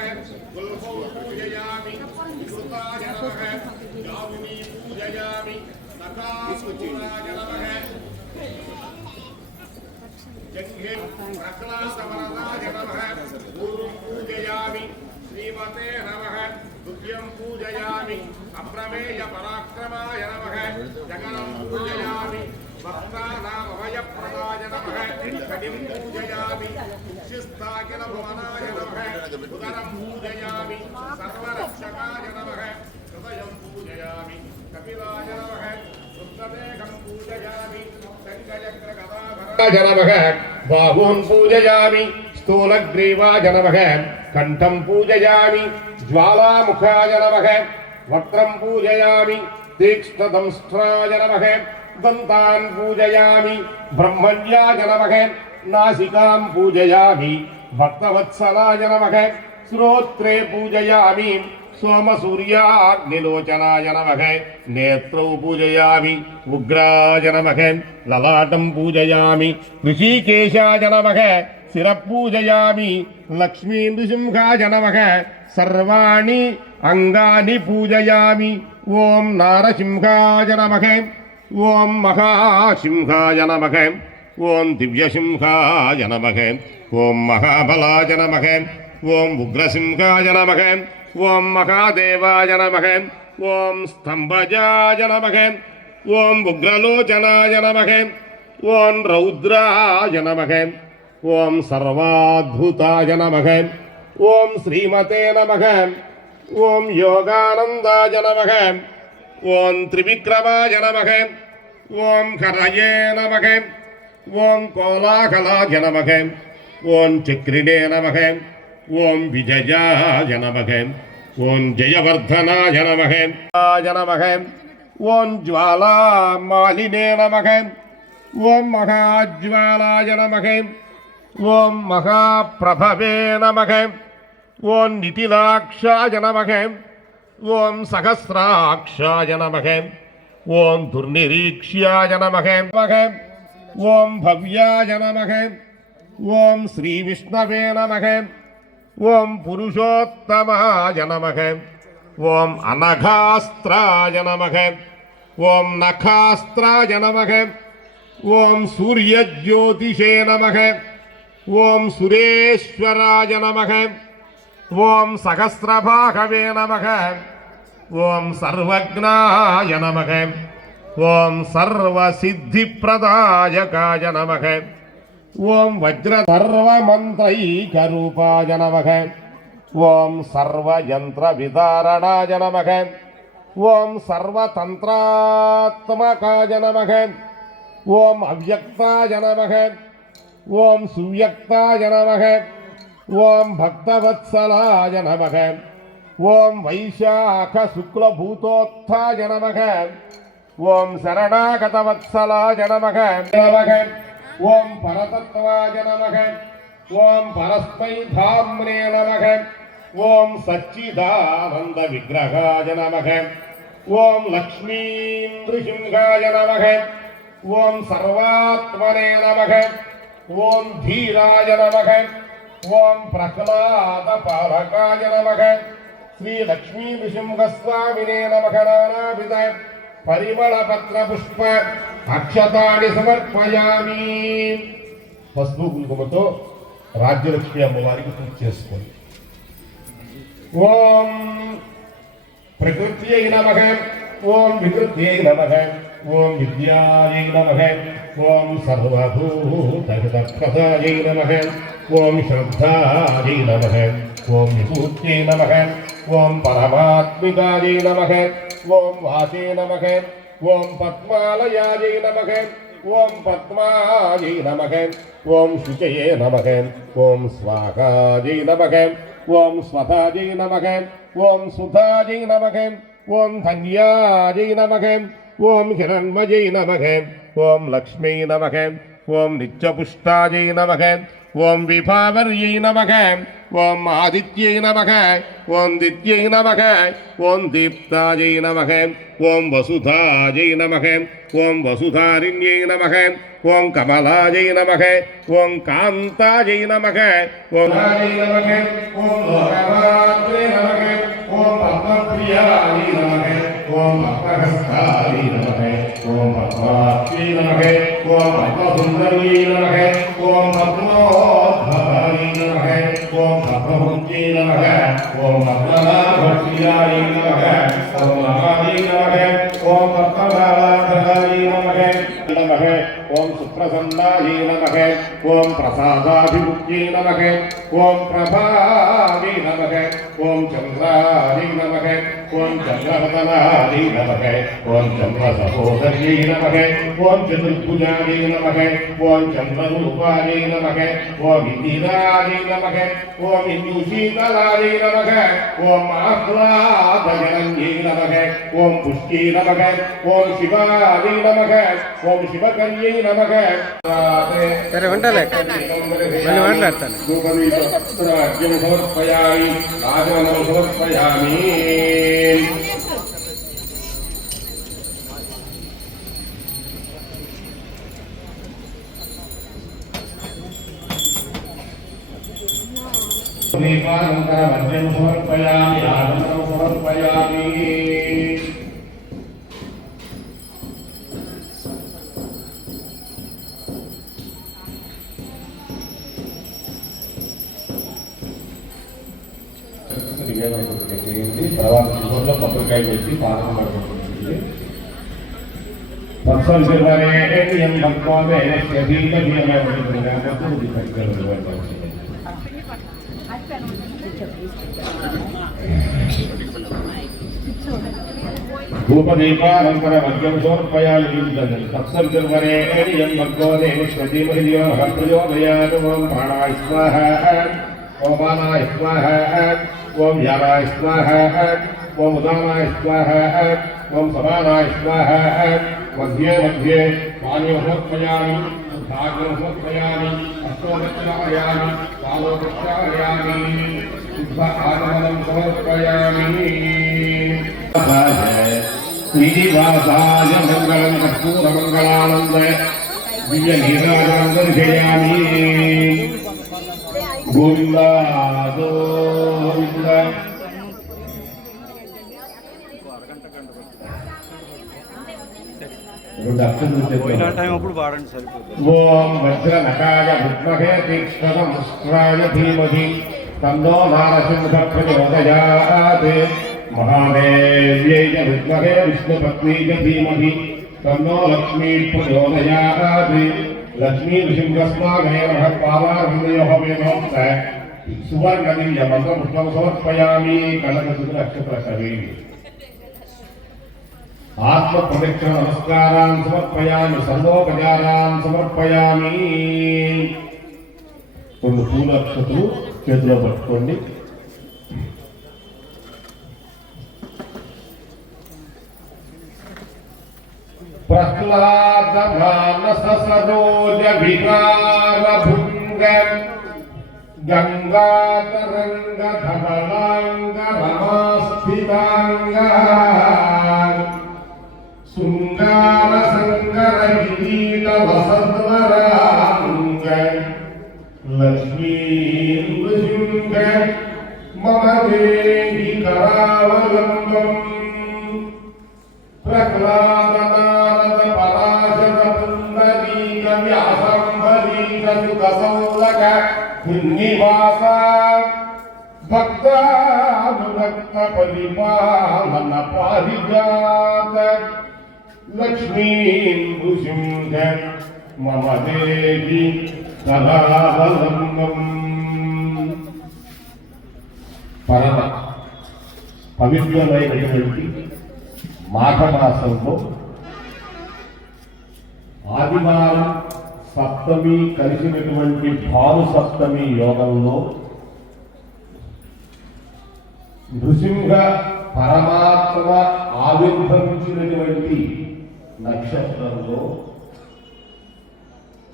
గుల్ఫౌ పూజయామి. వికృతాయ నమః. యామినీ పూజయామి. నకాసురాయ నమః. జంఘే ప్రహ్లాదవరదాయ నమః. పూర్వం పూజయామి. శ్రీమతే నమః. దుర్యం పూజయామి. అప్రమేయ పరాక్రమాయ నమః. జగనం పూజయామి. భక్తానామభయప్రదాయ నమః. కటిం పూజయామి. ఉక్షిస్తాకిల భువనాయ నమః. ఉదరం పూజయామి. సర్వరక్షకాయ నమః. హృదయం పూజయామి. కపిలాయ నమః. వృత్తదేహం పూజయామి. శంఖచక్రగదాధరాయ నమః. బాహూన్ పూజయామి. స్థూలగ్రీవాయ నమః. కంఠం పూజయామి. జ్వాలాముఖాయ నమః. వక్త్రం పూజయామి. తీక్ష్ణదంష్ట్రాయ నమః. దంతాన్ పూజయామి. బ్రహ్మణ్యాయ నమః. నాసికాం పూజయామి. భక్తవత్సలాయ నమః. శ్రోత్రే పూజయామి. సోమసూర్యాగ్నిలోచనాయ నమః. నేత్రౌ పూజయామి. ఉగ్రాయ నమః. లలాటం పూజయామి. ఋషికేశాయ నమః. శిరః పూజయామి. లక్ష్మీ నృసింహాయ నమః. సర్వాణి అంగాని పూజయామి. ఓం నారసింహాయ నమః. ఓం మహాసింహాయ నమః. ఓం దివ్యసింహాయ నమః. ఓం మహాబలాయ నమః. ఓం ఉగ్రసింహాయ నమః. ఓం మహాదేవాయ నమః. ఓం స్తంభజాయ నమః. ఓం ఉగ్రలోచనాయ నమః. ఓం రౌద్రాయ నమః. ఓం సర్వాద్భుతాయ నమః. ఓం శ్రీమతే నమః. ఓం యోగానందాయ నమః. ఓం త్రివిక్రమాయ నమః. ఓం హరయే నమః. ఓం కోలాహలాయ నమః. ఓం చక్రిణే నమః. ఓం విజయాయ నమః. ఓం జయవర్ధనాయ నమః. నమః. ఓం జ్వాలామాలినే నమః. ఓం మహాజ్వాలాయ నమః. ఓం మహాప్రభవే నమః. ఓం నిటిలాక్షాయ నమః. ఓం సహస్రాక్షాయ నమః. ఓం దుర్నిరీక్ష్యాయ నమః. ఓం భవ్యాయ నమః. ఓం శ్రీవిష్ణవే నమః. ఓం పురుషోత్తమాయ నమః. ఓం అనఘాస్త్రాయ నమః. ఓం నఖాస్త్రాయ నమః. ఓం సూర్యజ్యోతిషే నమః. ఓం సురేశ్వరాయ నమః. ఓం సహస్రభాగవే నమః. ఓం సర్వజ్ఞాయ నమః. ఓం సర్వసిద్ధిప్రదాయకాయ నమః. ఓం వజ్ర సర్వమంత్రైకరూపాయ నమః. ఓం సర్వయంత్రవిదారణాయ నమః. ఓం సర్వతంత్రాత్మకాయ నమః. ఓం అవ్యక్తాయ నమః. ఓం సువ్యక్తాయ నమః. ఓం భక్తవత్సలాయ నమః. ఓం వైశాఖ శుక్లభూతోత్థాయ నమః. ఓం శరణాగతవత్సలాయ నమః. ఓం పరతత్వాయ నమః ఓం పరస్మై ధామ్నే నమః ఓం సచ్చిదానంద విగ్రహాయ నమః ఓం లక్ష్మీ నృసింహాయ నమః ఓం సర్వాత్మనే నమః ఓం ధీరాయ నమః ఓం ప్రహ్లాద పాలకాయ నమః శ్రీ లక్ష్మీ నృసింహస్వామినే నమః నానావిధ పరిమళ పత్ర పుష్ప అక్షతాన్ని సమర్పయామి. పసుపు కుంకుమతో రాజ్యలక్ష్మి అమ్మవారికి పూజ చేసుకోండి. ఓం ప్రకృత్యై నమః ఓం వికృత్యై నమః ఓం విద్యాయై నమః ఓం సర్వభూతహితప్రదాయై నమః ఓం శ్రద్ధాయై నమః ఓం విభూత్యై నమః ఓం పరమాత్మికాయై నమః ఓం వాచే నమః ఓం పద్మాలయాయై నమః ఓం పద్మాయై నమః ఓం శుచయే నమః ఓం స్వాహాయై నమః ఓం స్వధాజై నమః ఓం సుధాజై నమః ఓం ధన్యాజై నమః ఓం హిరణ్మజై నమః ఓం లక్ష్మీ నమః ఓం నిత్యపుష్టాజై నమః ఓం విభావర్యై నమః ఓం ఆదిత్యై నమః ఓం దిత్యై నమః ఓం దీప్తాజై నమః ఓం వసుధాజై నమః ఓం వసుధారిణ్యై నమః ఓం కమలాజై నమః ఓం కాంతాజై నమః ఓం నమః ఓం లోకమాత్రే నమః ఓం పద్మప్రియాయ నమః ఓం పద్మహస్తాయ నమః ఓం పద్మాక్షి నమః ఓం పద్మసుందర్యై నమః ఓం పద్మోద్భవాయ నమః ఓం పద్మభుజ్యై నమః ఓం పద్మనాభప్రియాయ నమః ఓం నమామి నమః ఓం పద్మనాభాయ నమః నమః ఓం సుప్రసన్నాయ నమః ఓం ప్రసాదాభిముఖ్యై నమః ఓం ప్రభావే నమః ఓం చంద్రాయ నమః ఓం చంద్రవదనాయ నమః ఓం చంద్రసహోదర్యై నమః ఓం చతుర్భుజాయ నమః ఓం చంద్రరూపాయ నమః ఓం ఇందిరాయ నమః ఓం ఇందుశీతలాయ నమః ఓం ఆహ్లాదజనన్యై నమః ఓం పుష్ట్యై నమః ఓం శివాయ నమః ఓం శివకన్యై నమః. సరే ఉంటాలే మళ్ళీ మాట్లాడతాను. రాజ్యం సమర్పయామి రాజమనం సమర్పయామి. దీపానంతరమద్యం సమర్పయామి రాజమనం సమర్పయామి. చేయండి. తర్వాత చివరిలో కొబ్బరికాయ పెట్టి పాలన పడుతుంది. ధూపదీపానంతర మద్యం సమర్పయామి. తత్సర్వరేణ్యం భగవో దేవశ్వతీమహియో ప్రచోదయాత్. ఓం ప్రాణాయ స్వాహ ఓం అపానాయ స్వాహ ఓం వ్యానాయ స్వాహ ఓం ఉదానాయ స్వాహ ఓం సమానాయ స్వాహ. మధ్యే మధ్యే పానీయం సమర్పయామి భాగ్యం సమర్పయామి అష్టోదక్షాయామి పాలోదక్షాయామి శుద్ధ ఆగమనం సమర్పయామి. శ్రీనివాసాయ మంగళం కర్పూర మంగళానంద దివ్య నీరాజనం దర్శయామి. గోవింద గోవింద. ఓం వజ్రనకాయ విద్మహే తీక్ష్ణసంస్త్రాయ ధీమహి తన్నో నారసింహ ప్రచోదయాత్. మహాదేవ్యై చ విద్మహే విష్ణుపత్నీ చ ధీమహి తన్నో లక్ష్మీ ప్రచోదయాత్. లక్ష్మీ నృసింహస్వామినే నమః. పాదారవిందయోః మే నమః. సువర్ణదివ్య మంత్రపుష్పం సమర్పయామి. కనకదుర్గ నక్షత్ర శరీరి ఆత్మ ప్రదక్షిణ నమస్కారాన్ సమర్పయామి. సర్వోపచారాన్ సమర్పయామి. రెండు పూల అక్షతలు చేతిలో పట్టుకోండి. ప్రహ్లాద మానస సరోజ వికార భృంగ గంగాతరంగ ధవళాంగ రమాస్థితాంగ శృంగార సంగర కిరీట వసంతరాంగ లక్ష్మీ నృసింహ మమ దేవి కరావలంబం ప్రహ్లాద నారద పరాశర పుండరీక వ్యాసంబరీక సుఖ సౌలక నివాస భక్తానురక్త పరిపాలన పారిజాత లక్ష్మీ నృసింహ మమ దేవి కరావలంబం. పరమ పవిత్రమైనటువంటి మాఘమాసంలో ఆదివారం సప్తమి కలిసినటువంటి భాను సప్తమి యోగంలో నృసింహ పరమాత్మ ఆవిర్భవించినటువంటి నక్షత్రంలో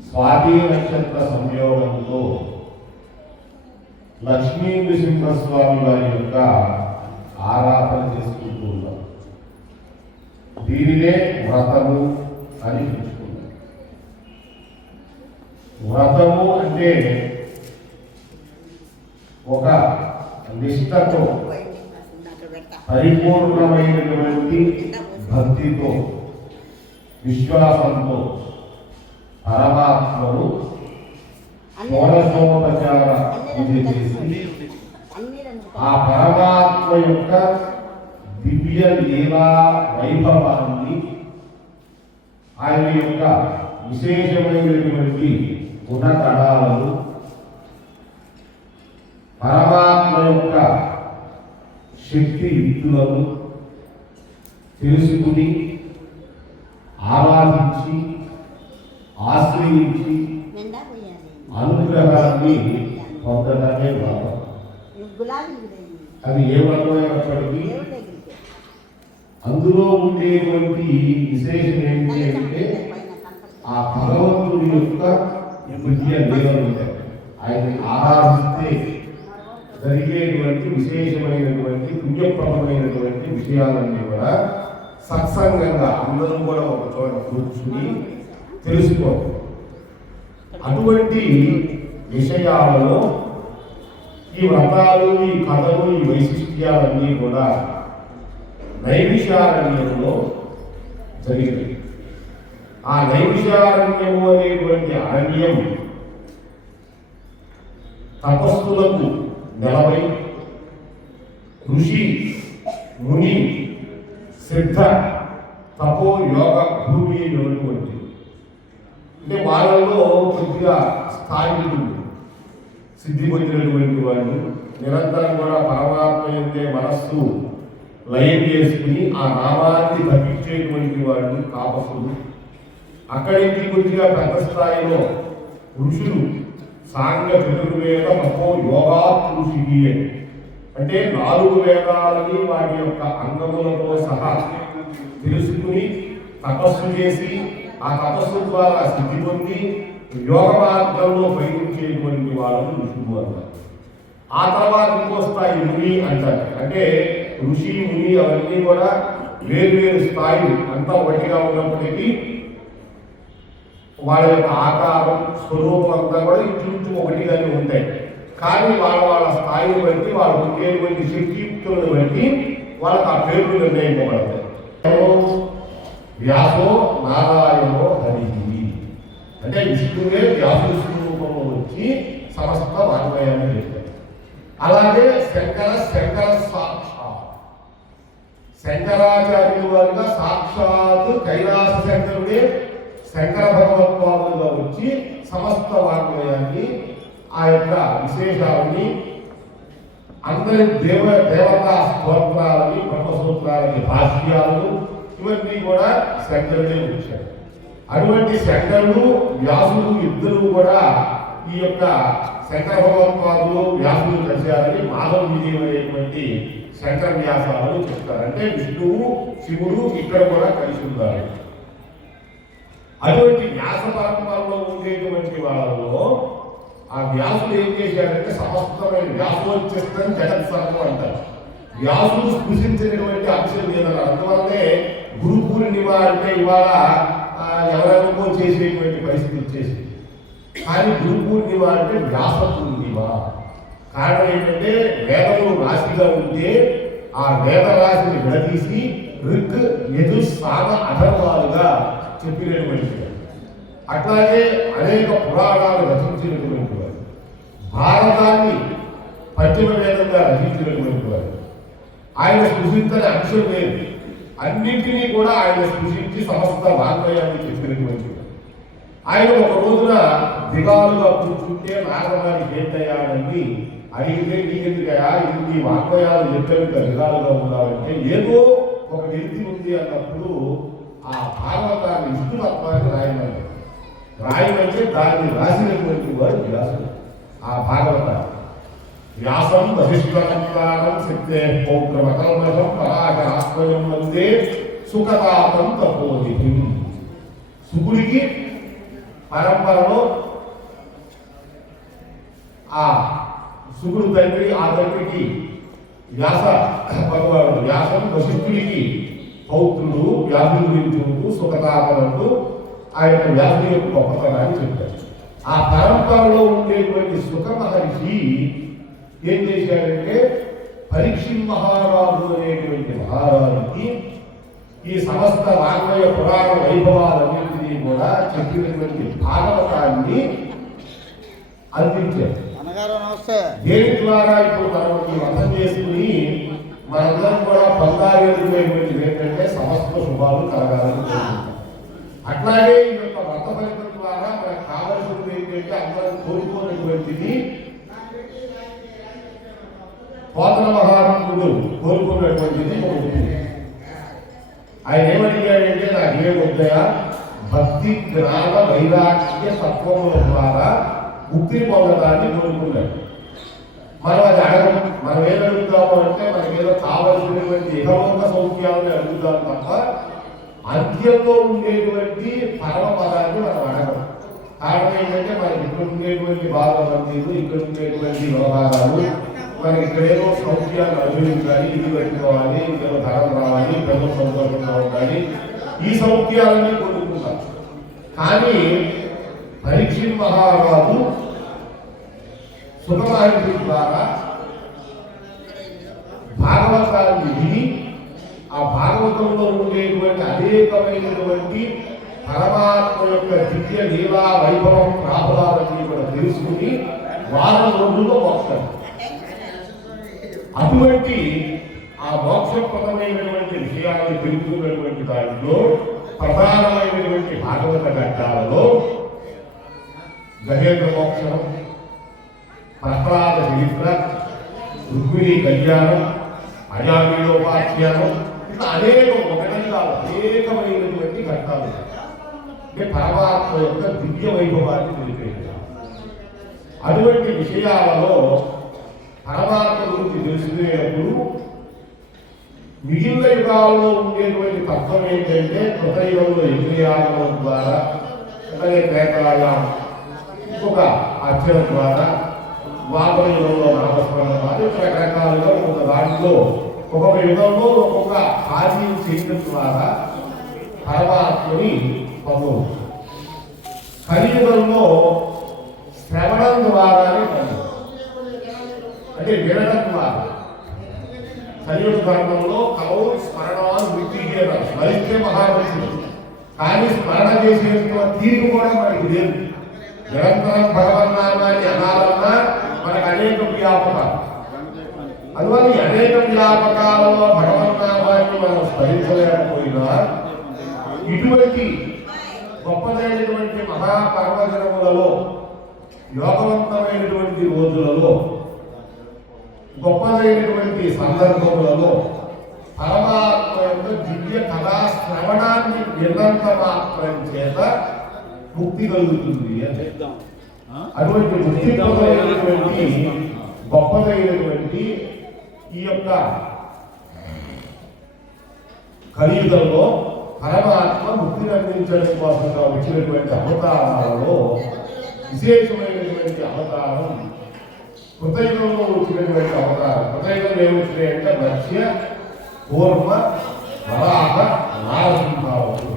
స్వాతి నక్షత్ర సంయోగంతో లక్ష్మీ నృసింహస్వామి వారి యొక్క ఆరాధన చేసుకుంటూ ఉన్నాం. దీనినే వ్రతము అని పిలుచుకున్నాం. వ్రతము అంటే ఒక నిష్ఠతో పరిపూర్ణమైనటువంటి భక్తితో విశ్వాసంతో పరమాత్మను షోడశోపచార పూజ చేసి ఆ పరమాత్మ యొక్క దివ్య లీలా వైభవాన్ని ఆయన యొక్క విశేషమైనటువంటి గుణగణాలను పరమాత్మ యొక్క శక్తి యుక్తులను తెలుసుకుని ఆరాధించి ఆశ్రయించి అనుగ్రహాన్ని పొందడమే వ్రతం. అది ఏ వ్రతమైనప్పటికీ అందులో ఉండేటువంటి విశేషం ఏంటి అంటే ఆ భగవంతుడి యొక్క దివ్య లీలలు ఉంటాయి. ఆయన్ని ఆరాధిస్తే జరిగేటువంటి విశేషమైనటువంటి పుణ్యప్రదమైనటువంటి విషయాలన్నీ కూడా సత్సంగంగా అందరూ కూడా ఒక చోట కూర్చుని తెలుసుకోవాలి. అటువంటి విషయాలలో ఈ వ్రతాలు, ఈ కథలు, ఈ వైశిష్ట్యాలన్నీ కూడా నైమిషారణ్యంలో జరిగినాయి. ఆ నైమిషారణ్యము అనేటువంటి అరణ్యం తపస్సులకు నిలవై ఋషి ముని సిద్ధ తపో యోగ భూమి అయినటువంటి అంటే వాళ్ళలో కొద్దిగా స్థాయి సిద్ధి పొందినటువంటి వాళ్ళు నిరంతరం కూడా పరమాత్మ యొక్క మనస్సు లయం చేసుకుని ఆ నామాన్ని తప్పించేటువంటి వాళ్ళు తాపసులు. అక్కడి నుంచి కొద్దిగా పెద్ద స్థాయిలో ఋషులు సాంగ చతుర్వేద తపో యోగా ఋషి అంటే 4 వేదాలని వాటి యొక్క అంగములతో సహా తెలుసుకుని తపస్సు చేసి ఆ తపస్సు ద్వారా సిద్ధి పొంది యోగ మార్గంలో పయనించేటువంటి వాళ్ళను ఋషులు అంటారు. ఆ తర్వాత ఇంకో స్థాయి ముని అంటారు. అంటే ఋషి ముని అవన్నీ కూడా వేరు స్థాయిలు అంతా ఒకటిగా ఉన్నప్పటికీ వాళ్ళ యొక్క ఆకారం స్వరూపం అంతా కూడా ఇంచు ఒకటిగానే ఉంటాయి. కానీ వాళ్ళ స్థాయిని బట్టి వాళ్ళు ఉండేటువంటి శక్తియుక్తులను బట్టి వాళ్ళకి ఆ పేర్లు నిర్ణయింపబడతాయి. వ్యాసో నారాయణో హరి అంటే విష్ణువే వ్యాసు స్వరూపంలో వచ్చి సమస్త వాగ్మయాన్ని చేశారు. అలాగే శంకర సాక్షాత్ శంకరాచార్యుల వారిగా సాక్షాత్ కైలాస శంకరుడే శంకర భగవత్పాదులుగా వచ్చి సమస్త వాగ్మయాన్ని ఆ యొక్క విశేషాలని అందరి దేవతా స్తోత్రాలని బ్రహ్మసూత్రాలకి భాష్యాలను ఇవన్నీ కూడా శంకరుడే వచ్చాడు. అటువంటి శంకరుడు వ్యాసుడు ఇద్దరు కూడా ఈ యొక్క శంకర భగవత్పాదులు వ్యాసులు కలిశారని మాధవ విజయమైనటువంటి శంకర వ్యాసాలను చెప్తారు. అంటే విష్ణువు శివుడు ఇక్కడ కూడా కలిసి ఉన్నారు. అటువంటి వ్యాస పరంపరలో ఉండేటువంటి వాళ్ళలో ఆ వ్యాసుడు ఏం చేశాడంటే సమస్తమైన వ్యాసోచిస్తం జగత్ సర్వం అంటారు. వ్యాసుడు స్పృశించినటువంటి అంశం లేదన్నారు. అందువల్లనే గురు పూర్ణిమ అంటే ఇవాళ ఎవరెవరికో చేసేటువంటి పరిస్థితి వచ్చేసి, కానీ గురు పూర్ణిమ అంటే వ్యాస పూర్ణిమ. కారణం ఏంటంటే వేదములు రాశిగా ఉంటే ఆ వేద రాశిని విడదీసి ఋక్ యజు సామ అధర్వాలుగా చెప్పినటువంటి వారు. అట్లాగే అనేక పురాణాలు రచించినటువంటి వారు, భారతాన్ని పశ్చిమ వేదంగా రచించినటువంటి వారు. ఆయన సృష్టించని అంశం లేదు, అన్నింటినీ కూడా ఆయన సృష్టించి సమస్త వాంగ్మయాన్ని చెప్పినటువంటి వారు. ఆయన ఒక రోజున దిగాలుగా కూర్చుంటే నాగరానికి ఏంటయ్యాడని అడిగితే నీకెందుకయా ఇది వాంగ్మయాలు చెప్పేంత దిగాలుగా ఉన్నావంటే ఏదో ఒక వ్యక్తి ఉంది అన్నప్పుడు ఆ భాగవతాన్ని విష్ణుతత్వాన్ని రాయమంటే దాన్ని రాసినటువంటి వాడు వ్యాసుడు. ఆ భాగవతాన్ని వ్యాసం వశిష్ఠనంతానం శక్తే పౌత్రమకల్మషం పరాశరాశ్వయం వందే సుఖతాపం తపోనిధిం. శుకుడికి పరంపరలో ఆ శుకుడు తండ్రి, ఆ తండ్రికి వ్యాస భగవానుడు, వ్యాసం వశిష్ఠుడికి పౌత్రుడు, వ్యాసుడి గురించి ఉంటూ సుఖతాపనంటూ ఆయన వ్యాసుడి యొక్క గొప్పతనాన్ని చెప్పారు. ఆ పరంపరలో ఉండేటువంటి సుఖ మహర్షి ఏం చేశాడంటే పరీక్షిత్ మహారాజు అనేటువంటి మహారాజుకి ఈ సమస్త వాంగ్మయ పురాణ వైభవాలన్నింటినీ కూడా చెప్పినటువంటి భాగవతాన్ని అందించారు. దేని ద్వారా ఇప్పుడు మనం అర్థం చేసుకుని మనందరం కూడా పొందాలనుకునేటువంటిది ఏంటంటే సమస్త శుభాలు కలగాలని కోరుకుంటాం. అట్లాగే ఈ యొక్క వ్రత ఫలితం ద్వారా మనకు కావలసినది ఏంటంటే అందరం కోరుకున్నటువంటిది పోతన మహాత్ముడు కోరుకున్నటువంటిది ఒకటి. ఆయన ఏమడిగాడంటే నాకేం వద్దయా, భక్తి జ్ఞాన వైరాగ్య తత్వముల ద్వారా ముక్తిని పొందడాన్ని కోరుకున్నాడు. మనం అది అడగం. మనం ఏం అడుగుతాము అంటే మనకేదో కావలసినటువంటి ఇహలోక సౌఖ్యాలను అడుగుతాం తప్ప అంత్యంలో ఉండేటువంటి పరమ పదాన్ని మనం అడగం. కారణం ఏంటంటే మనకి ఇక్కడ ఉండేటువంటి బాధలు, ఇక్కడ ఉండేటువంటి వ్యవహారాలు, మనకి ఇక్కడేదో సౌఖ్యాలు అనుభవించాలి, ఇది పెట్టుకోవాలి, ఇంకేదో ధనం రావాలి, ప్రజలు సంతోషంగా ఉండాలి, ఈ సౌఖ్యాలన్నీ కోరుకుంటాం. కానీ పరీక్షిత్ మహారాజు సుఖమహర్షి ద్వారా భాగవతాన్ని విని ఆ భాగవతంలో ఉండేటువంటి అనేకమైనటువంటి పరమాత్మ యొక్క దివ్య లీలా వైభవం ప్రాభవాలన్నీ కూడా తెలుసుకుని వారం రోజుల్లో మోక్షం. అటువంటి ఆ మోక్షప్రదమైనటువంటి విషయాన్ని తెలుసుకున్నటువంటి దాంట్లో ప్రధానమైనటువంటి భాగవత ఘట్టాలలో గజేంద్ర మోక్షం, ప్రహ్లాద చరిత్ర, రుక్మిణీ కళ్యాణం, అజామీలోపాఖ్యానం, ఇట్లా అనేకమైనటువంటి ఘట్టాలు అంటే పరమాత్మ యొక్క దివ్య వైభవాన్ని తెలిపేది. అటువంటి విషయాలలో పరమాత్మ గురించి తెలుసుకునేటప్పుడు మిగిలిన యుగాల్లో ఉండేటువంటి తత్వం ఏంటంటే కృతయుగంలో ఇంద్రియాగమం ద్వారా, అలాగే త్రేతాయాం ఇంకొక అర్చన ద్వారా, ద్వాపర యుగంలో నామస్మరణ ద్వారా రకరకాలుగా ఒక దాంట్లో ఒక్కొక్క యుగంలో ఒక్కొక్క కార్యం చేయడం ద్వారా పరమాత్మని పొందవచ్చు. కలియుగంలో శ్రవణం ద్వారానే పొందవచ్చు, అంటే వినడం ద్వారా. కలియుగ ధర్మంలో కౌ స్మరణాలు విద్య స్మరిస్తే మహామంత్రి, కానీ స్మరణ చేసేటువంటి తీరు కూడా మనకి లేదు. నిరంతరం భగవన్నామాన్ని అనాలన్నా మనకు అనేక వ్యాపకాలు. అందువల్ల ఈ అనేక వ్యాపకాలలో భగవన్నామాన్ని మనం స్మరించలేకపోయినా ఇటువంటి గొప్పదైనటువంటి మహాపర్వదినములలో, యోగవంతమైనటువంటి రోజులలో, గొప్పదైనటువంటి సందర్భములలో పరమాత్మ యొక్క దివ్య కథా శ్రవణాన్ని విన్నంత మాత్రం చేత ముక్తి కలుగుతుంది అని. అటువంటి ముక్తిప్రదమైనటువంటి గొప్పదైనటువంటి ఈ యొక్క కలియుగంలో పరమాత్మ ముక్తిని అందించడం కోసంగా వచ్చినటువంటి అవతారాలలో విశేషమైనటువంటి అవతారం కృతయుగంలో వచ్చినటువంటి అవతారం. కృతయుగంలో ఏమొచ్చినాయంటే మత్స్య, కూర్మ, వరాహ, నారసింహావతులు.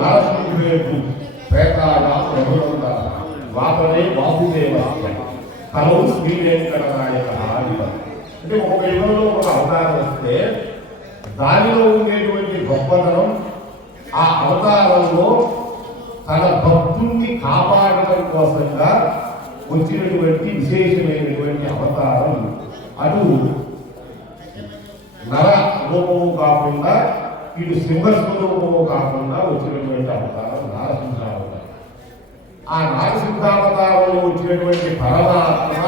నారసింహుడు ప్రేతాగా ప్రభుత్వ వాపనే వాసుదేవ తను శ్రీ వెంకటనాయక అంటే ఒక యుగంలో ఒక అవతారం వస్తే దానిలో ఉండేటువంటి గొప్పతనం ఆ అవతారంలో తన భక్తుల్ని కాపాడటం కోసంగా వచ్చినటువంటి విశేషమైనటువంటి అవతారం. అటు నర రూపము కాకుండా ఇటు సింహస్వరూపము కాకుండా వచ్చినటువంటి అవతారం నారసింహావతారం. ఆ నారసింహావతారంలో వచ్చినటువంటి పరమాత్మ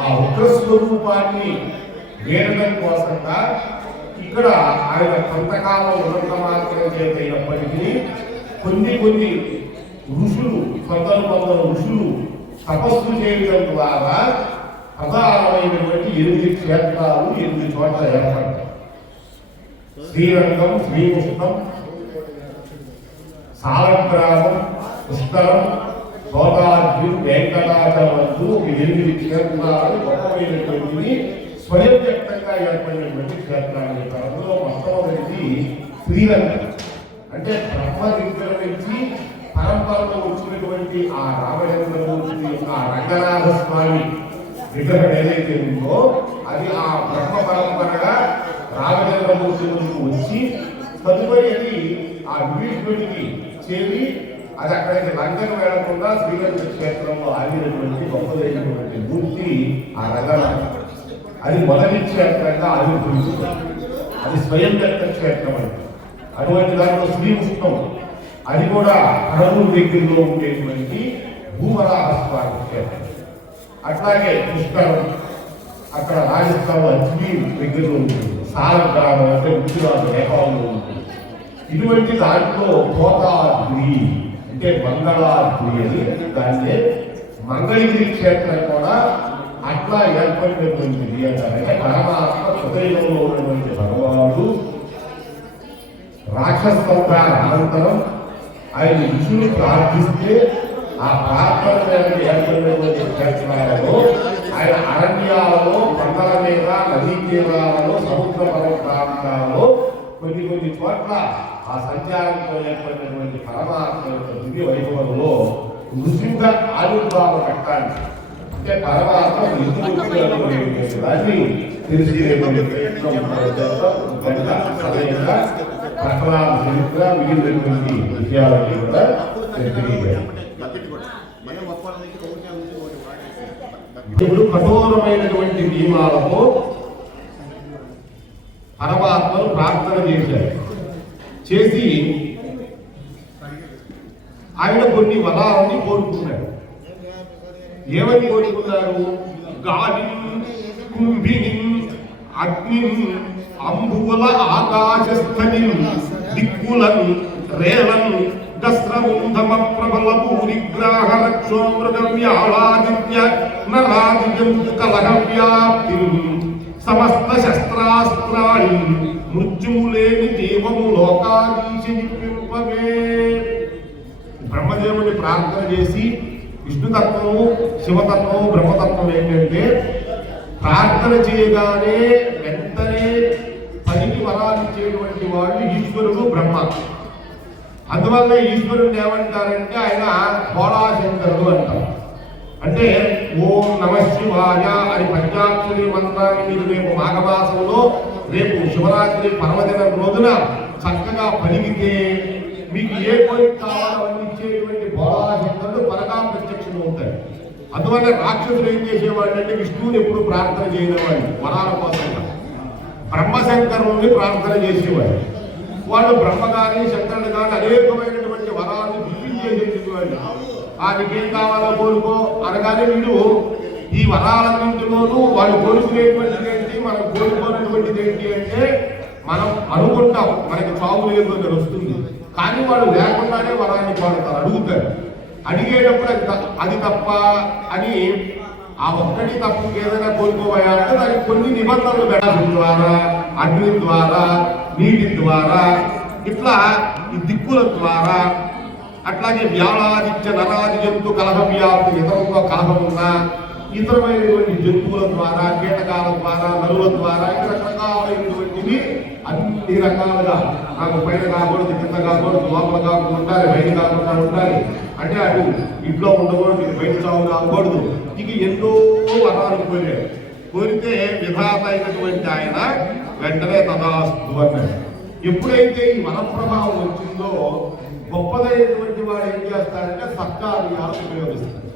ఆ ఉగ్రస్వరూపాన్ని వేరడం కోసంగా ఇక్కడ ఆయన కొంతకాలం ఉన్నంత మాత్రం చేతైనప్పటికీ కొన్ని ఋషులు కొందరు ఋషులు తపస్సు చేయడం ద్వారా ప్రధానమైనటువంటి 8 క్షేత్రాలు 8 చోట్ల ఏర్పడతాయి. శ్రీరంగం, శ్రీకృష్ణం, సాలగ్రామం, పుష్కరం, గోదావరి, వెంకటాచలం అంటూ 8 క్షేత్రాలు గొప్పమైనటువంటివి స్వయం వ్యక్తంగా ఏర్పడినటువంటి క్షేత్రాలు. అందులో మొట్టమొదటిది శ్రీరంగం. అంటే బ్రహ్మ దగ్గర నుంచి పరంపరలో వచ్చినటువంటి ఆ రామచంద్రమూర్తి యొక్క రంగనాథ స్వామి విగ్రహం ఏదైతే ఉందో అది ఆ బ్రహ్మ పరంపరగా రామచంద్రమూర్తి ముందుకు వచ్చి తదుపరి అది ఆ విభీషణుడికి చేరి అది అక్కడికి లంకను వెళ్లకుండా శ్రీరంగ క్షేత్రంలో ఆగినటువంటి గొప్పదైనటువంటి మూర్తి ఆ రంగనాథ. అది మొదటి క్షేత్రంగా ఆవిర్భవించింది. అది స్వయం వ్యక్త క్షేత్రం అంటే అటువంటి దాంట్లో శ్రీకృష్ణం అది కూడా కడలూరు దగ్గరలో ఉండేటువంటి భూవరాహస్వామి క్షేత్రం. అట్లాగే పుష్కరం అక్కడ రాజస్థాన్ అజ్మీర్ దగ్గరలో ఉంటుంది. సాలగ్రామం అంటే గుజరాత్ నేపాల్లో ఉంటుంది. ఇటువంటి దాంట్లో కోతాద్రి అంటే మంగళాద్రి అని దాన్ని మంగళగిరి క్షేత్రం కూడా అట్లా ఏర్పడినటువంటిది అంటారు. అంటే పరమాత్మ హృదయంలో ఉన్నటువంటి భగవానుడు రాక్షస సంహార అనంతరం ఆయన ఋషులు ప్రార్థిస్తే ఆ ప్రార్థన మేరకు ఏర్పడినటువంటి క్షేత్రాలలో ఆయన అరణ్యాలలో, కొండల మీద, నదీ తీరాలలో, సముద్ర పర్వత ప్రాంతాలలో కొన్ని చోట్ల ఆ సంచారంతో ఏర్పడినటువంటి పరమాత్మ యొక్క దివ్య వైభవంలో నృసింహ ఆవిర్భావ ఘట్టాన్ని అంటే పరమాత్మ దాన్ని తెలిసేటువంటి ప్రయత్నం ప్రహ్లాద చరిత్ర మిగిలినటువంటి విషయాలన్నీ కూడా తెలియజేయాలి. ఇప్పుడు కఠోరమైనటువంటి నియమాలతో పరమాత్మను ప్రార్థన చేశారు. చేసి ఆయన కొన్ని వరాలని కోరుకున్నాడు. ఏమని కోరుకున్నారు? గాలి, కుంభిని, అగ్ని, అంబుల ఆకాశస్థలి, దిక్కులను, రేలను, గస్రముంధమ ప్రబల భూరిగ్రాహ రక్షోమృగవ్యాళాదిత్య నరాదిజంతు కలహ వ్యాప్తి సమస్త శస్త్రాస్త్రాణి మృత్యులేని జీవము లోకాదీశింపవే. బ్రహ్మదేవుని ప్రార్థన చేసి విష్ణుతత్వము, శివతత్వము, బ్రహ్మతత్వం ఏంటంటే ప్రార్థన చేయగానే వెంటనే పనికి వరాలు ఇచ్చేటువంటి వాళ్ళు ఈశ్వరుడు, బ్రహ్మ. అందువల్ల ఈశ్వరుడు ఏమంటారంటే ఆయన భోళాశంకరుడు అంటారు. అంటే ఓం నమ శివాయ అని పంచాక్షరి మంత్రాన్ని మీరు రేపు మాఘమాసంలో రేపు శివరాత్రి పర్వదినం రోజున చక్కగా పలికితే మీకు ఏ కోరిక కావాలో అవన్నీ ఇచ్చేటువంటి భోళాశంకరుడు పరగా ప్రత్యక్షం అవుతాయి. అందువల్ల రాక్షసులు ఏం చేసేవాళ్ళు అంటే విష్ణువుని ఎప్పుడు ప్రార్థన చేయలేవాళ్ళు వరాల కోసం. బ్రహ్మశంకరుని ప్రార్థన చేసేవాళ్ళు. వాళ్ళు బ్రహ్మ కానీ శంకరుడు కానీ అనేకమైనటువంటి వరాలు విప్పించేసేటువంటి నీకేం కావాలో కోరుకో అనగానే వీడు ఈ వరాలన్నింటిలోనూ వాళ్ళు కోరుకునేటువంటిది ఏంటి, మనం కోరుకునేటువంటిది ఏంటి అంటే మనం అనుకుంటాం మనకి చావు లేదు అని వస్తుంది. కానీ వాళ్ళు లేకుండానే వరాన్ని కోరుతారు, అడుగుతారు. అడిగేటప్పుడు అది తప్ప అని ఆ ఒక్కటి తప్పు ఏదైనా కోరుకోవాలంటే దానికి కొన్ని నిబంధనలు పెట్టాలి. ద్వారా, అగ్ని ద్వారా, నీటి ద్వారా, ఇట్లా ఈ దిక్కుల ద్వారా, అట్లాగే వ్యాళాదిత్య నరాది జంతు కలహ వ్యాప్తి ఇతరులతో కలహం ఉన్నా, ఇతరమైనటువంటి జంతువుల ద్వారా, కీటకాల ద్వారా, నరుల ద్వారా ఇతర రకాలైనటువంటివి అన్ని రకాలుగా నాకు పైన కాకూడదు, కింద కాకూడదు, లోపల కాకుండా ఉండాలి, బయట కాకుండా ఉండాలి, అంటే అటు ఇంట్లో ఉండకూడదు, బయట చావు కాకూడదు. ఇక ఎన్నో వరాలు కోరాడు. కోరితే విధాత అయినటువంటి ఆయన వెంటనే తదాస్తు అన్నాడు. ఎప్పుడైతే ఈ వన ప్రభావం వచ్చిందో గొప్పదైనటువంటి వాడు ఏం చేస్తారంటే సత్కార్యాలు ఉపయోగిస్తారు.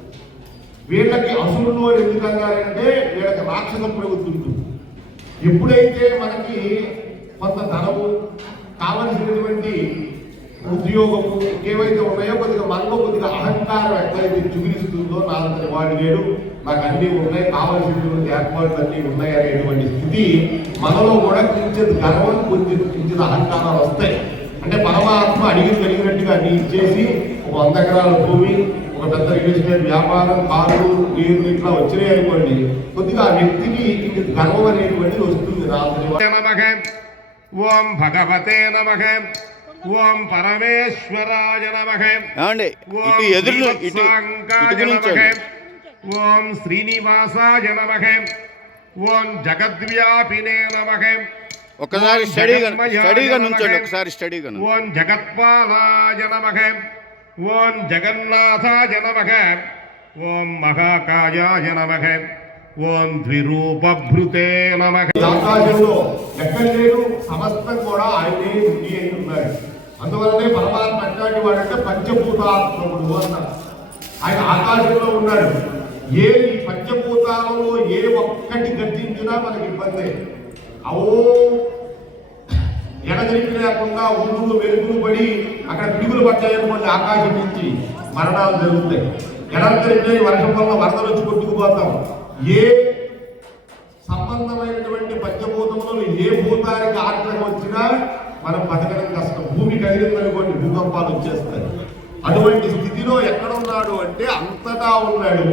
వీళ్ళకి అసురులు అని ఎందుకు అన్నారంటే వీళ్ళకి రాక్షస ప్రవృత్తి ఉంటుంది. ఎప్పుడైతే మనకి కొంత ధనము, కావలసినటువంటి ఉద్యోగము ఏవైతే ఉన్నాయో కొద్దిగా మనలో కొద్దిగా అహంకారం ఎట్లయితే చూపిస్తుందో, నా అంతటి వాడు లేడు, నాకు అన్నీ ఉన్నాయి, కావలసినటువంటి ఏర్పాట్లు అన్నీ ఉన్నాయి అనేటువంటి స్థితి మనలో కూడా కించిత్ గర్వం, కించిత్ అహంకారాలు వస్తాయి. అంటే పరమాత్మ అడిగినట్టుగా అన్ని ఇచ్చేసి ఒక 100 ఎకరాల భూమి, ఒక పెద్ద రియల్ ఎస్టేట్ వ్యాపారం, కారు, నీరు ఇట్లా వచ్చినాయి అనుకోండి, కొద్దిగా ఆ వ్యక్తికి గర్వం అనేటువంటిది వస్తుంది. ఓం భగవతే నమః, ఓం పరమేశ్వరాయ నమః, ఇటు ఎదురు ఓం శ్రీనివాసాయ నమః, ఓం జగద్వ్యాపినే నమః, ఒకసారి స్టడీగా నుంచండి, ఒకసారి స్టడీగా. ఓం జగత్పాలాయ నమః, ఓం జగన్నాథాయ నమః, ఓం మహాకాయాయ నమః, ఓం ద్విరూపభృతే నమః. ఆకాశంలో ఎక్కడ లేడు, సమస్తం కూడా ఆయనే ఉండి అయి ఉన్నాడు. అందువల్లనే పరమాత్మ అట్లాంటి వాడంటే పంచభూతాత్మకుడు అన్నారు. ఆయన ఆకాశంలో ఉన్నాడు. ఈ పంచభూతాలలో ఏ ఒక్కటి గర్జించినా మనకి ఇబ్బంది. అవో ఎడదరికి లేకుండా ఊరులు వెలుగులు పడి అక్కడ పిడుగులు పట్టాయనుకోండి, ఆకాశం నుంచి మరణాలు జరుగుతాయి. ఎడదరికి వర్షం వల్ల వరదలు వచ్చి కొట్టుకుపోతాం. ఏ సంబంధమైనటువంటి పంచభూతములలో ఏ భూతానికి ఆటంకం వచ్చినా మనం బతకడం కష్టం. భూమి కదిలిందనుకోండి, భూకంపాలు వచ్చేస్తాయి. అటువంటి స్థితిలో ఎక్కడున్నాడు అంటే అంతటా ఉన్నాడు.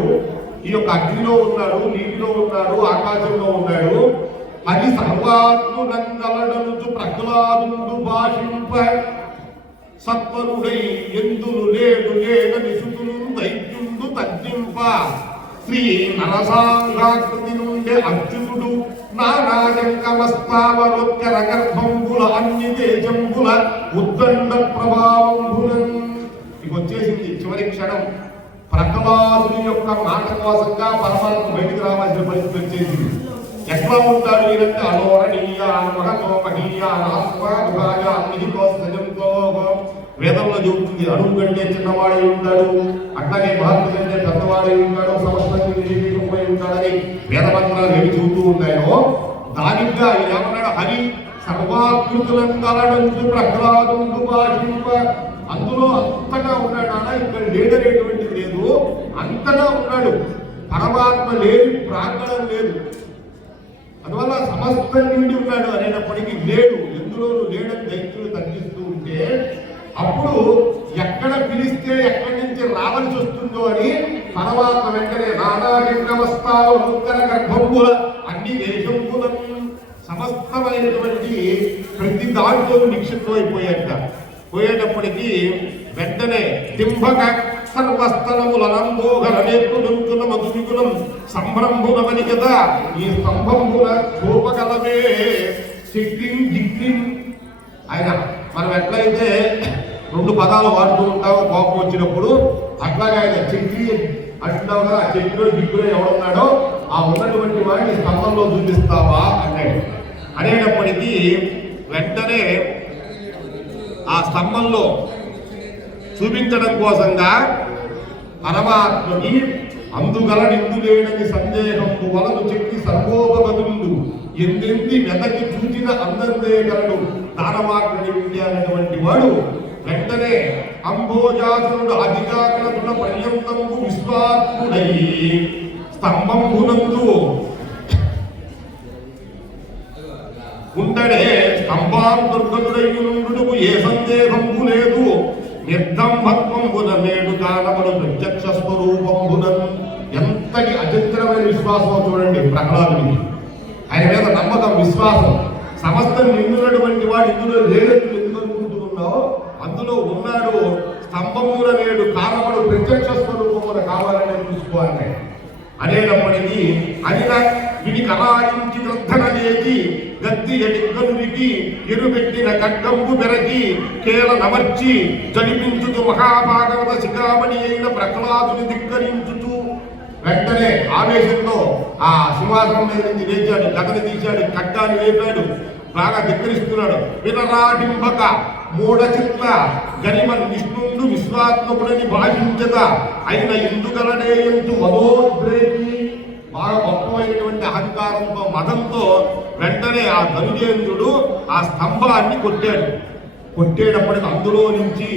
ఈ యొక్క అగ్నిలో ఉన్నాడు, నీటిలో ఉన్నాడు, ఆకాశంలో ఉన్నాడు. అది సర్వాత్మునందలడనుచు ప్రహ్లాదుండు భాషింప సత్వరుడై ఎందులు లేడు లేదని సుతులు దైత్యుండు తగ్గింప శ్రీ నరసాంగాకృతి నుండి అర్జునుడు నానాజంకమస్తావరోత్కర గర్భంబుల అన్ని దేశంబుల ఉద్దండ ప్రభావంబులం. ఇక వచ్చేసింది చివరి క్షణం. ప్రహ్లాదుని యొక్క మాట కోసంగా పరమాత్మ బయటికి రావాల్సిన పరిస్థితి వచ్చేసింది. ఎట్లా ఉంటాడు ఈయనంటే అలోరణీయ మహతోమహీయ ఆత్మాభాయ అన్నితో సజంతో వేదంలో చెబుతుంది. అడుగు కంటే చిన్నవాడై ఉంటాడు, అట్లాగే మహత్వ కంటే పెద్దవాడై ఉంటాడు, సమస్తంపై ఉంటాడని వేదమంత్రాలు ఏమి చెబుతూ ఉన్నాయో దానిగా ఏమన్నాడు, హరి సర్వాకృతులందరూ ప్రహ్లాదుండు భాషింప. అందులో అంతగా ఉన్నాడు అన్న, ఇక్కడ లేడనేటువంటిది లేదు, అంతగా ఉన్నాడు. పరమాత్మ లేని ప్రాంగణం లేదు. అందువల్ల సమస్తం నిండి ఉన్నాడు అనేటప్పటికీ లేడు, ఎందులోనూ లేడని దైత్యులు తగ్గిస్తూ ఉంటే అప్పుడు ఎక్కడ పిలిస్తే ఎక్కడి నుంచి రావాల్సి వస్తుందో అని పరమాత్మ వెంటనే నానాలింగవస్థాలు ఉత్తర గర్భంబుల అన్ని దేశంబులం సమస్తమైనటువంటి ప్రతి దాంట్లో నిక్షిప్తం అయిపోయాట. పోయేటప్పటికీ వెంటనే డింభక సర్వస్థలములనంబోగలనేత్రులంతుల మధుమిగులం సంభ్రంభులమని కదా ఈ స్తంభంబుల చూపగలమే శక్తిం జిక్తిం. ఆయన మనం ఎట్లయితే 2 పదాలు వాడుతూ ఉంటామో కోపం వచ్చినప్పుడు, అట్లాగే ఆయన చక్రి అంటున్నావు కదా, ఆ చక్రిలో దిక్కులో ఎవడున్నాడో ఆ ఉన్నటువంటి వాడిని స్తంభంలో చూపిస్తావా అన్నాడు. అనేటప్పటికీ వెంటనే ఆ స్తంభంలో చూపించడం కోసంగా పరమాత్మకి అందుగల నిందులేడని సందేహము వలదు చెక్కి సర్వోపగతులు ఎందెంది వెతకి చూచిన అందందే గలడు దానవాగ్ని విద్యాలైనటువంటి వాడు వెంటనే అంబోజాసురుడు అధికాకరతుల పర్యంతము విశ్వాత్ముడై స్తంభంబునందు ఉండడే. స్తంభాంతర్గతుడయ్యునుండు ఏ సందేహంబు లేదు, నిర్దంభత్వంబున నేడు కానబడు ప్రత్యక్ష స్వరూపంబునం. ఎంతటి అచంచలమైన విశ్వాసం చూడండి ప్రహ్లాదునికి. ఆయన మీద నమ్మకం, విశ్వాసం. సమస్తం నిండున్నటువంటి వాడు ఇందులో లేనట్టు ఎందుకు అనుకుంటున్నావు? అందులో ఉన్నాడు. స్తంభముల నేడు కారముడు ప్రత్యక్ష స్వరూపముల కావాలని చూసుకోవాలి అనేటప్పటికీ అది విని కరాయించి గ్రంథన లేచి గద్ది ఎడిగనుడికి ఎరుబెట్టిన ఖడ్గంబు బెరకి కేల నమర్చి జడిపించుతూ మహాభాగవత శిఖామణి అయిన ప్రహ్లాదుని ధిక్కరించుతూ వెంటనే ఆవేశంతో ఆ సింహాసనం మీద నుంచి లేచాడు, గతని తీశాడు, ఖడ్గాన్ని వేపాడు, బాగా ధిక్కరిస్తున్నాడు. వినరాడింబక మూఢ చిత్త గరిమ విష్ణుండు విశ్వాత్మకుడని భాషించద అయిన ఇందుగలనే ఎందు మదోద్రేకి బాగా గొప్పమైనటువంటి అహంకారంతో మదంతో వెంటనే ఆ ధనుజేంద్రుడు ఆ స్తంభాన్ని కొట్టాడు. కొట్టేటప్పటికి అందులో నుంచి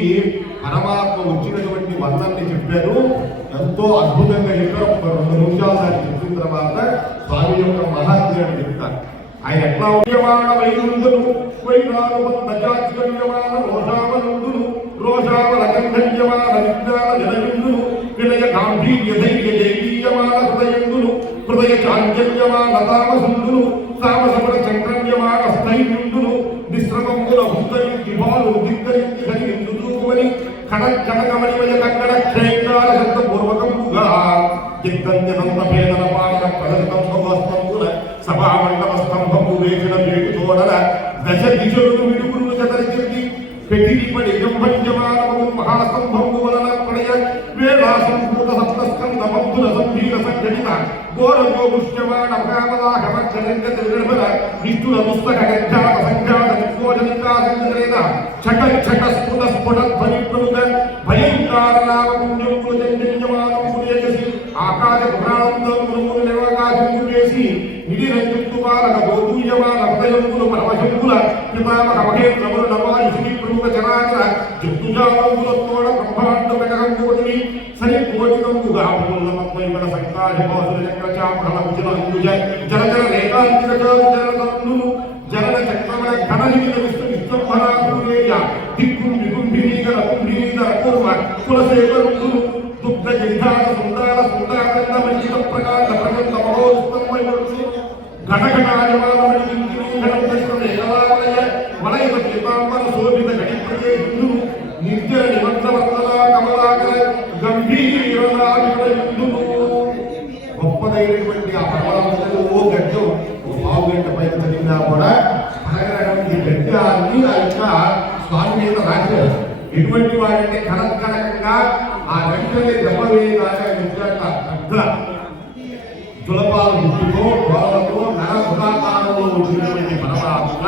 పరమాత్మ వచ్చినటువంటి వర్ణాన్ని చెప్పారు. ఎంతో అద్భుతంగా చెప్పారు. ఒక 2 నిమిషాలు దాన్ని చెప్పిన తర్వాత స్వామి యొక్క మహాత్మ్యాన్ని చెప్తారు. ఆయన ఎట్లా ఉద్యమాన వైరుందులు వైరాలు నజాత్యమాన రోషావనుందులు రోషావల గంధన్యమాన విజ్ఞాన జనయుందులు వినయ గాంభీర్య ధైర్య జైవీయమాన హృదయందులు హృదయ చాంచల్యమాన తామసుందులు తామసముల చంద్రన్యమాన స్థైర్యుందులు నిశ్రమంగుల హుంకరించి బాలు దిక్కరించి హరివిందుతూమని కనకమణిమయ కంకణ క్షేత్రాల శబ్దపూర్వకముగా దిగ్గంజనంత పేదల పాలన ప్రదర్శంభవస్తంభుల సభామండప స్తంభము వేసిన వేటు తోడల దశ దిశలు విడుగులు చదరిచింది పెటిపడి గంభంజమానము మహాస్తంభము వలన ప్రళయ వేళా సంభూత సప్తస్కంద బంధుల సంభీర సంఘటిత ఘోరో పుష్యమాణ మహామదాహమక్షరంగత నిర్మల నిష్ఠుల పుస్తక గజ్జాత సంఘాత వికోజనికా సంగరేద ఛట ఛట స్ఫుట స్ఫుట ధ్వని ప్రముఖ భయంకార నామ పుణ్యములు జంజన్యమానము లేచి ఆకాశ పురాణంతో మునుములు నిరవకాశము వేసి నిడిరంజుతు బాలక గోధూయమాన హృదయములు పరమశంకుల పితామహ మహేంద్రములు నవాయుషి ప్రముఖ జనాచర జంతుజాలములతోడ బ్రహ్మాండ ప్రకటంగుని సరి కోటికంబుగా పూర్ణమత్వైవడ సంకాశమాసుల చక్రచాపహల ఉజల అంగుజ జలజల రేఖాంతిక జలతన్నులు జలన చక్రమణ ఘనలిమిత విష్ణు విశ్వంభరాకులేయ దిక్కుం విగుంభినీగల కుంభినీధర పూర్వ కులసేవరుందులు దుగ్ధ జింధాల సుందాల సుందాకంద మంచిత ప్రకాశ ప్రగంత మహోత్సవమైనట్లు ఘటఘటాయమానమణి వింకినీఘటం ఏకలావలయ వలయ పీతాంబర శోభిత గణిప్రదేశులు నిర్జల నిమంత్రవర్తల కమలాకర గంభీరనాయుడులు గొప్పదైనటువంటి ఆ పర్వతాలు ఓ గడ్డం ఒక పావు గంట పైన చదివినా కూడా పరగనటువంటి గడ్డాన్ని ఆ యొక్క స్వామి మీద రాశారు. ఎటువంటి వాడంటే కనకనకంగా ఆ గంటని దెబ్బ వేయగానే పెద్ద తులపాల గుట్టుతో గోడలతో నరసుధాకారంలో వచ్చినటువంటి పరమాత్మ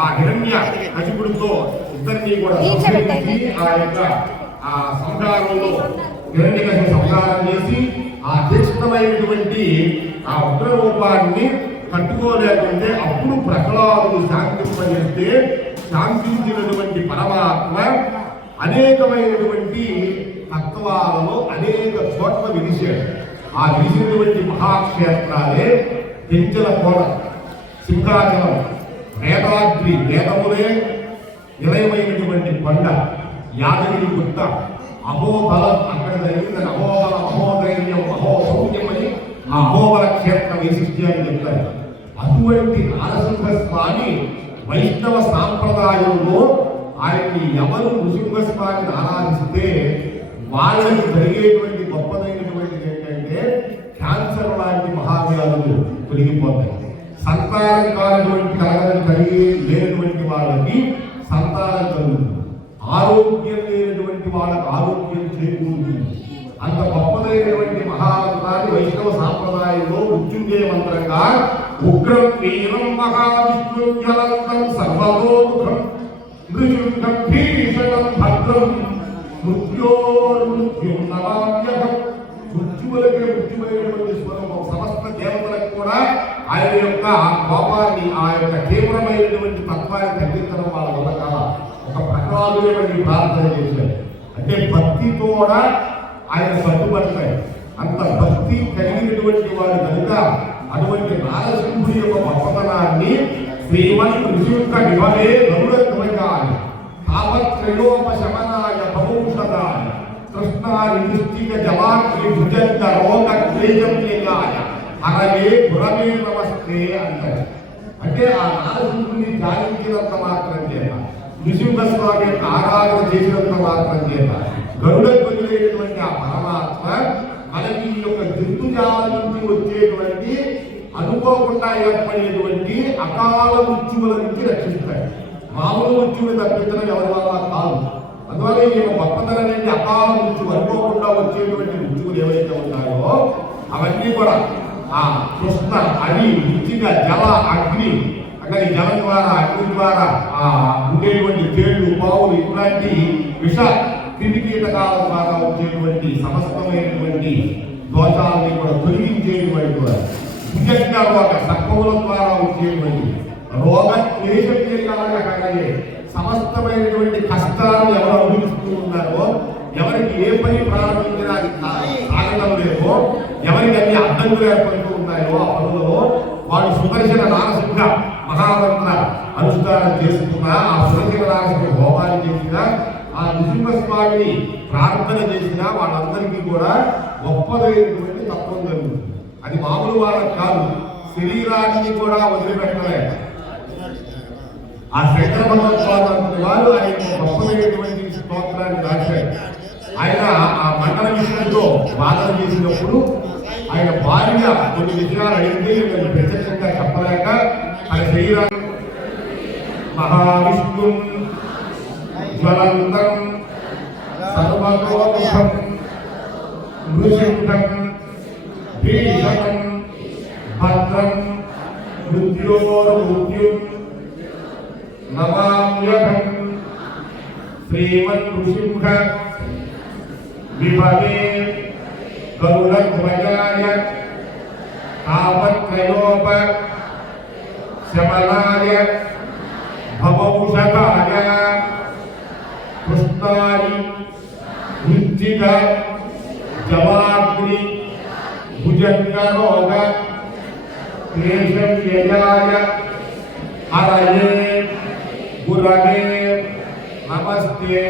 ఆ హిరణ్య కశిపుడితో ఇద్దరినీ కూడా ఆ యొక్క ఆ సంహారంలో హిరణ్యకశిపుడు సంహారం చేసి ఆ తీక్ష్ణమైనటువంటి ఆ ఉగ్రరూపాన్ని కట్టుకోలేకుంటే అప్పుడు ప్రహ్లాదుడు శాంతింపజేస్తే శాంతించినటువంటి పరమాత్మ అనేకమైనటువంటి తత్వాలలో అనేక చోట్ల విడిచాడు. ఆ విడిచినటువంటి మహాక్షేత్రాలే పెంచల కోట, సింహాచలం, వేదాద్రి, వేదములే నిలయమైనటువంటి కొండ, యాదగిరి గుట్ట, అహోబలం, అక్కడ జరిగిన అహోబల అహోధైర్యం అహోశౌర్యం అని ఆ అహోబల క్షేత్ర వైశిష్ట్యాన్ని చెప్తారు. అటువంటి నారసింహస్వామి వైష్ణవ సాంప్రదాయంలో ఆయన్ని ఎవరు నృసింహస్వామిని ఆరాధిస్తే వాళ్ళకి జరిగేటువంటి గొప్పదైనటువంటిది ఏంటంటే క్యాన్సర్ లాంటి మహావ్యాధులు తొలగిపోతాయి. సంతానం కలిగి లేనటువంటి వాళ్ళకి సంతానం కలుగుతుంది. ఆరోగ్యం లేనటువంటి వాళ్ళకి ఆరోగ్యం చేకూరుతుంది. అంత గొప్పదైనటువంటి మహామంత్రాన్ని వైష్ణవ సాంప్రదాయంలో మృత్యుంజయ మంత్రంగా ఉగ్రం వీరం మహావిష్ణు జ్వలంతం సర్వతోముఖం మృత్యుంగం భీషణం భద్రం మృత్యోర్మృత్యుం నమామ్యహం. మృత్యువులకే మృత్యువైనటువంటి స్వరూపం సమస్త దేవతలకు కూడా ఆయన యొక్క కోపాన్ని, ఆ యొక్క తీవ్రమైనటువంటి తత్వాన్ని తగ్గించడం వాళ్ళ వల్ల కాదు. ఒక ప్రహ్లాదుని ప్రార్థన చేశారు అంటే భక్తితో ఆయన పట్టుబడతాయి. అంత భక్తి కలిగినటువంటి వాడు కనుక అటువంటి నారసింహుడి యొక్క గొప్పతనాన్ని శ్రీమన్ ఋషియుక్క నివలే గరుడధ్వజాయ తాపత్రయోపశమనాయ భౌషదాయ కృష్ణాని నిశ్చిక జలాగ్ని భుజంగ రోగ క్లేశంగాయ హరయే పురమే నమస్తే అంటారు. అంటే ఆ నారసింహుని చేసినంత మాత్రం చేత, నృసింహస్వామి యొక్క ఆరాధన చేసినంత మాత్రం చేత, గరుడ ధ్వజుడైనటువంటి ఆ పరమాత్మ మనకి ఈ యొక్క జంతుజాల నుంచి వచ్చేటువంటి అనుకోకుండా ఏర్పడేటువంటి అకాల మృత్యువుల నుంచి రక్షిస్తాడు. మామూలు మృత్యువుని తప్పించడం ఎవరి వల్ల కాదు. అందువల్ల ఈ గొప్పతనం అనేది అకాల మృత్యువు, అనుకోకుండా వచ్చేటువంటి మృత్యువులు ఏవైతే ఉంటాయో అవన్నీ కూడా ఆ కృష్ణ, అడి, మృతిక, జల, అగ్ని, అక్కడ ఈ జలం ద్వారా, అగ్ని ద్వారా ఆ ఉండేటువంటి తేళ్లు, పావులు ఇట్లాంటి విష క్రిమి కీటకాల ద్వారా వచ్చేటువంటి సమస్తమైనటువంటి దోషాలని కూడా తొలగించేటువంటి భుజంగా ఒక సర్పముల ద్వారా వచ్చేటువంటి రోగ క్లేశ కీటకాలుగా కలగే సమస్తమైనటువంటి కష్టాలను ఎవరు అనుభవిస్తూ ఉన్నారో, ఎవరికి ఏ పని ప్రారంభించినా అది సాగడం లేదో, ఎవరికి అన్ని అడ్డంకులు ఏర్పడుతూ ఉన్నాయో ఆ పనులలో వాళ్ళు సుదర్శన నారసింహ మహామంత్ర అనుష్ఠానం చేస్తున్నా, ఆ సుదర్శన నారసింహ హోమాన్ని చేసినా, ఆ నృసింహస్వామిని ప్రార్థన చేసినా వాళ్ళందరికీ కూడా గొప్పదైనటువంటి తత్వం జరుగుతుంది. అది మామూలు వాళ్ళకి కాదు, శరీరాన్ని కూడా వదిలిపెట్టలేదు. ఆ శంకర భగవత్పాదులు వారు ఆయన గొప్పమైనటువంటి స్తోత్రాన్ని రాశారు. ఆయన ఆ మండల విషయంలో వాదన చేసినప్పుడు ఆయన భార్య కొన్ని విషయాలు అడిగితే వీళ్ళు ప్రత్యక్షంగా చెప్పలేక ఆయన శరీరాన్ని మహావిష్ణు జ్వలంతం సర్వతోముఖం నృసింహం భీషణం భద్రం మృత్యోర్మృత్యుం నమామ్యహం శ్రీమన్ నృసింహ విభవే గరుడధ్వజాయ తాపత్రయోప శమనాయ భవౌషధాయ కృష్ణాని వృచ్చిక జవాగ్ని భుజంగరోగ క్లేశవ్యయాయ హరయే గురవే నమస్తే.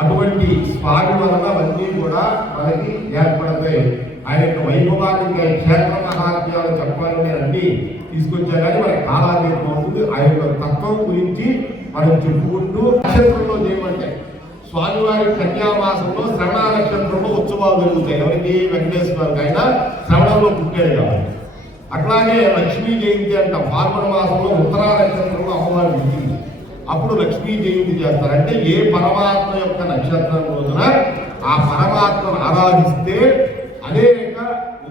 అటువంటి స్వామి వలన అవన్నీ కూడా మనకి ఏర్పడతాయి. ఆయన యొక్క వైభవానికి క్షేత్ర మహాత్మ్యాలు చెప్పాలని అన్ని తీసుకొచ్చా కానీ మనకి కాలాతీతం అవుతుంది. ఆయన యొక్క తత్వం గురించి మనం చెప్పుకుంటూ నక్షత్రంలో చేయమంటే స్వామివారి కన్యామాసంలో శ్రవణ నక్షత్రంలో ఉత్సవాలు జరుగుతాయి. ఎవరికి? వెంకటేశ్వర ఆయన శ్రవణంలో పుట్టాడు కాబట్టి. అట్లాగే లక్ష్మీ జయంతి అంట ఫాల్గుణ మాసంలో ఉత్తరా నక్షత్రంలో అమ్మవారు పుట్టింది. అప్పుడు లక్ష్మీ జయంతి చేస్తారు. అంటే ఏ పరమాత్మ యొక్క నక్షత్రం రోజున ఆ పరమాత్మను ఆరాధిస్తే అనేక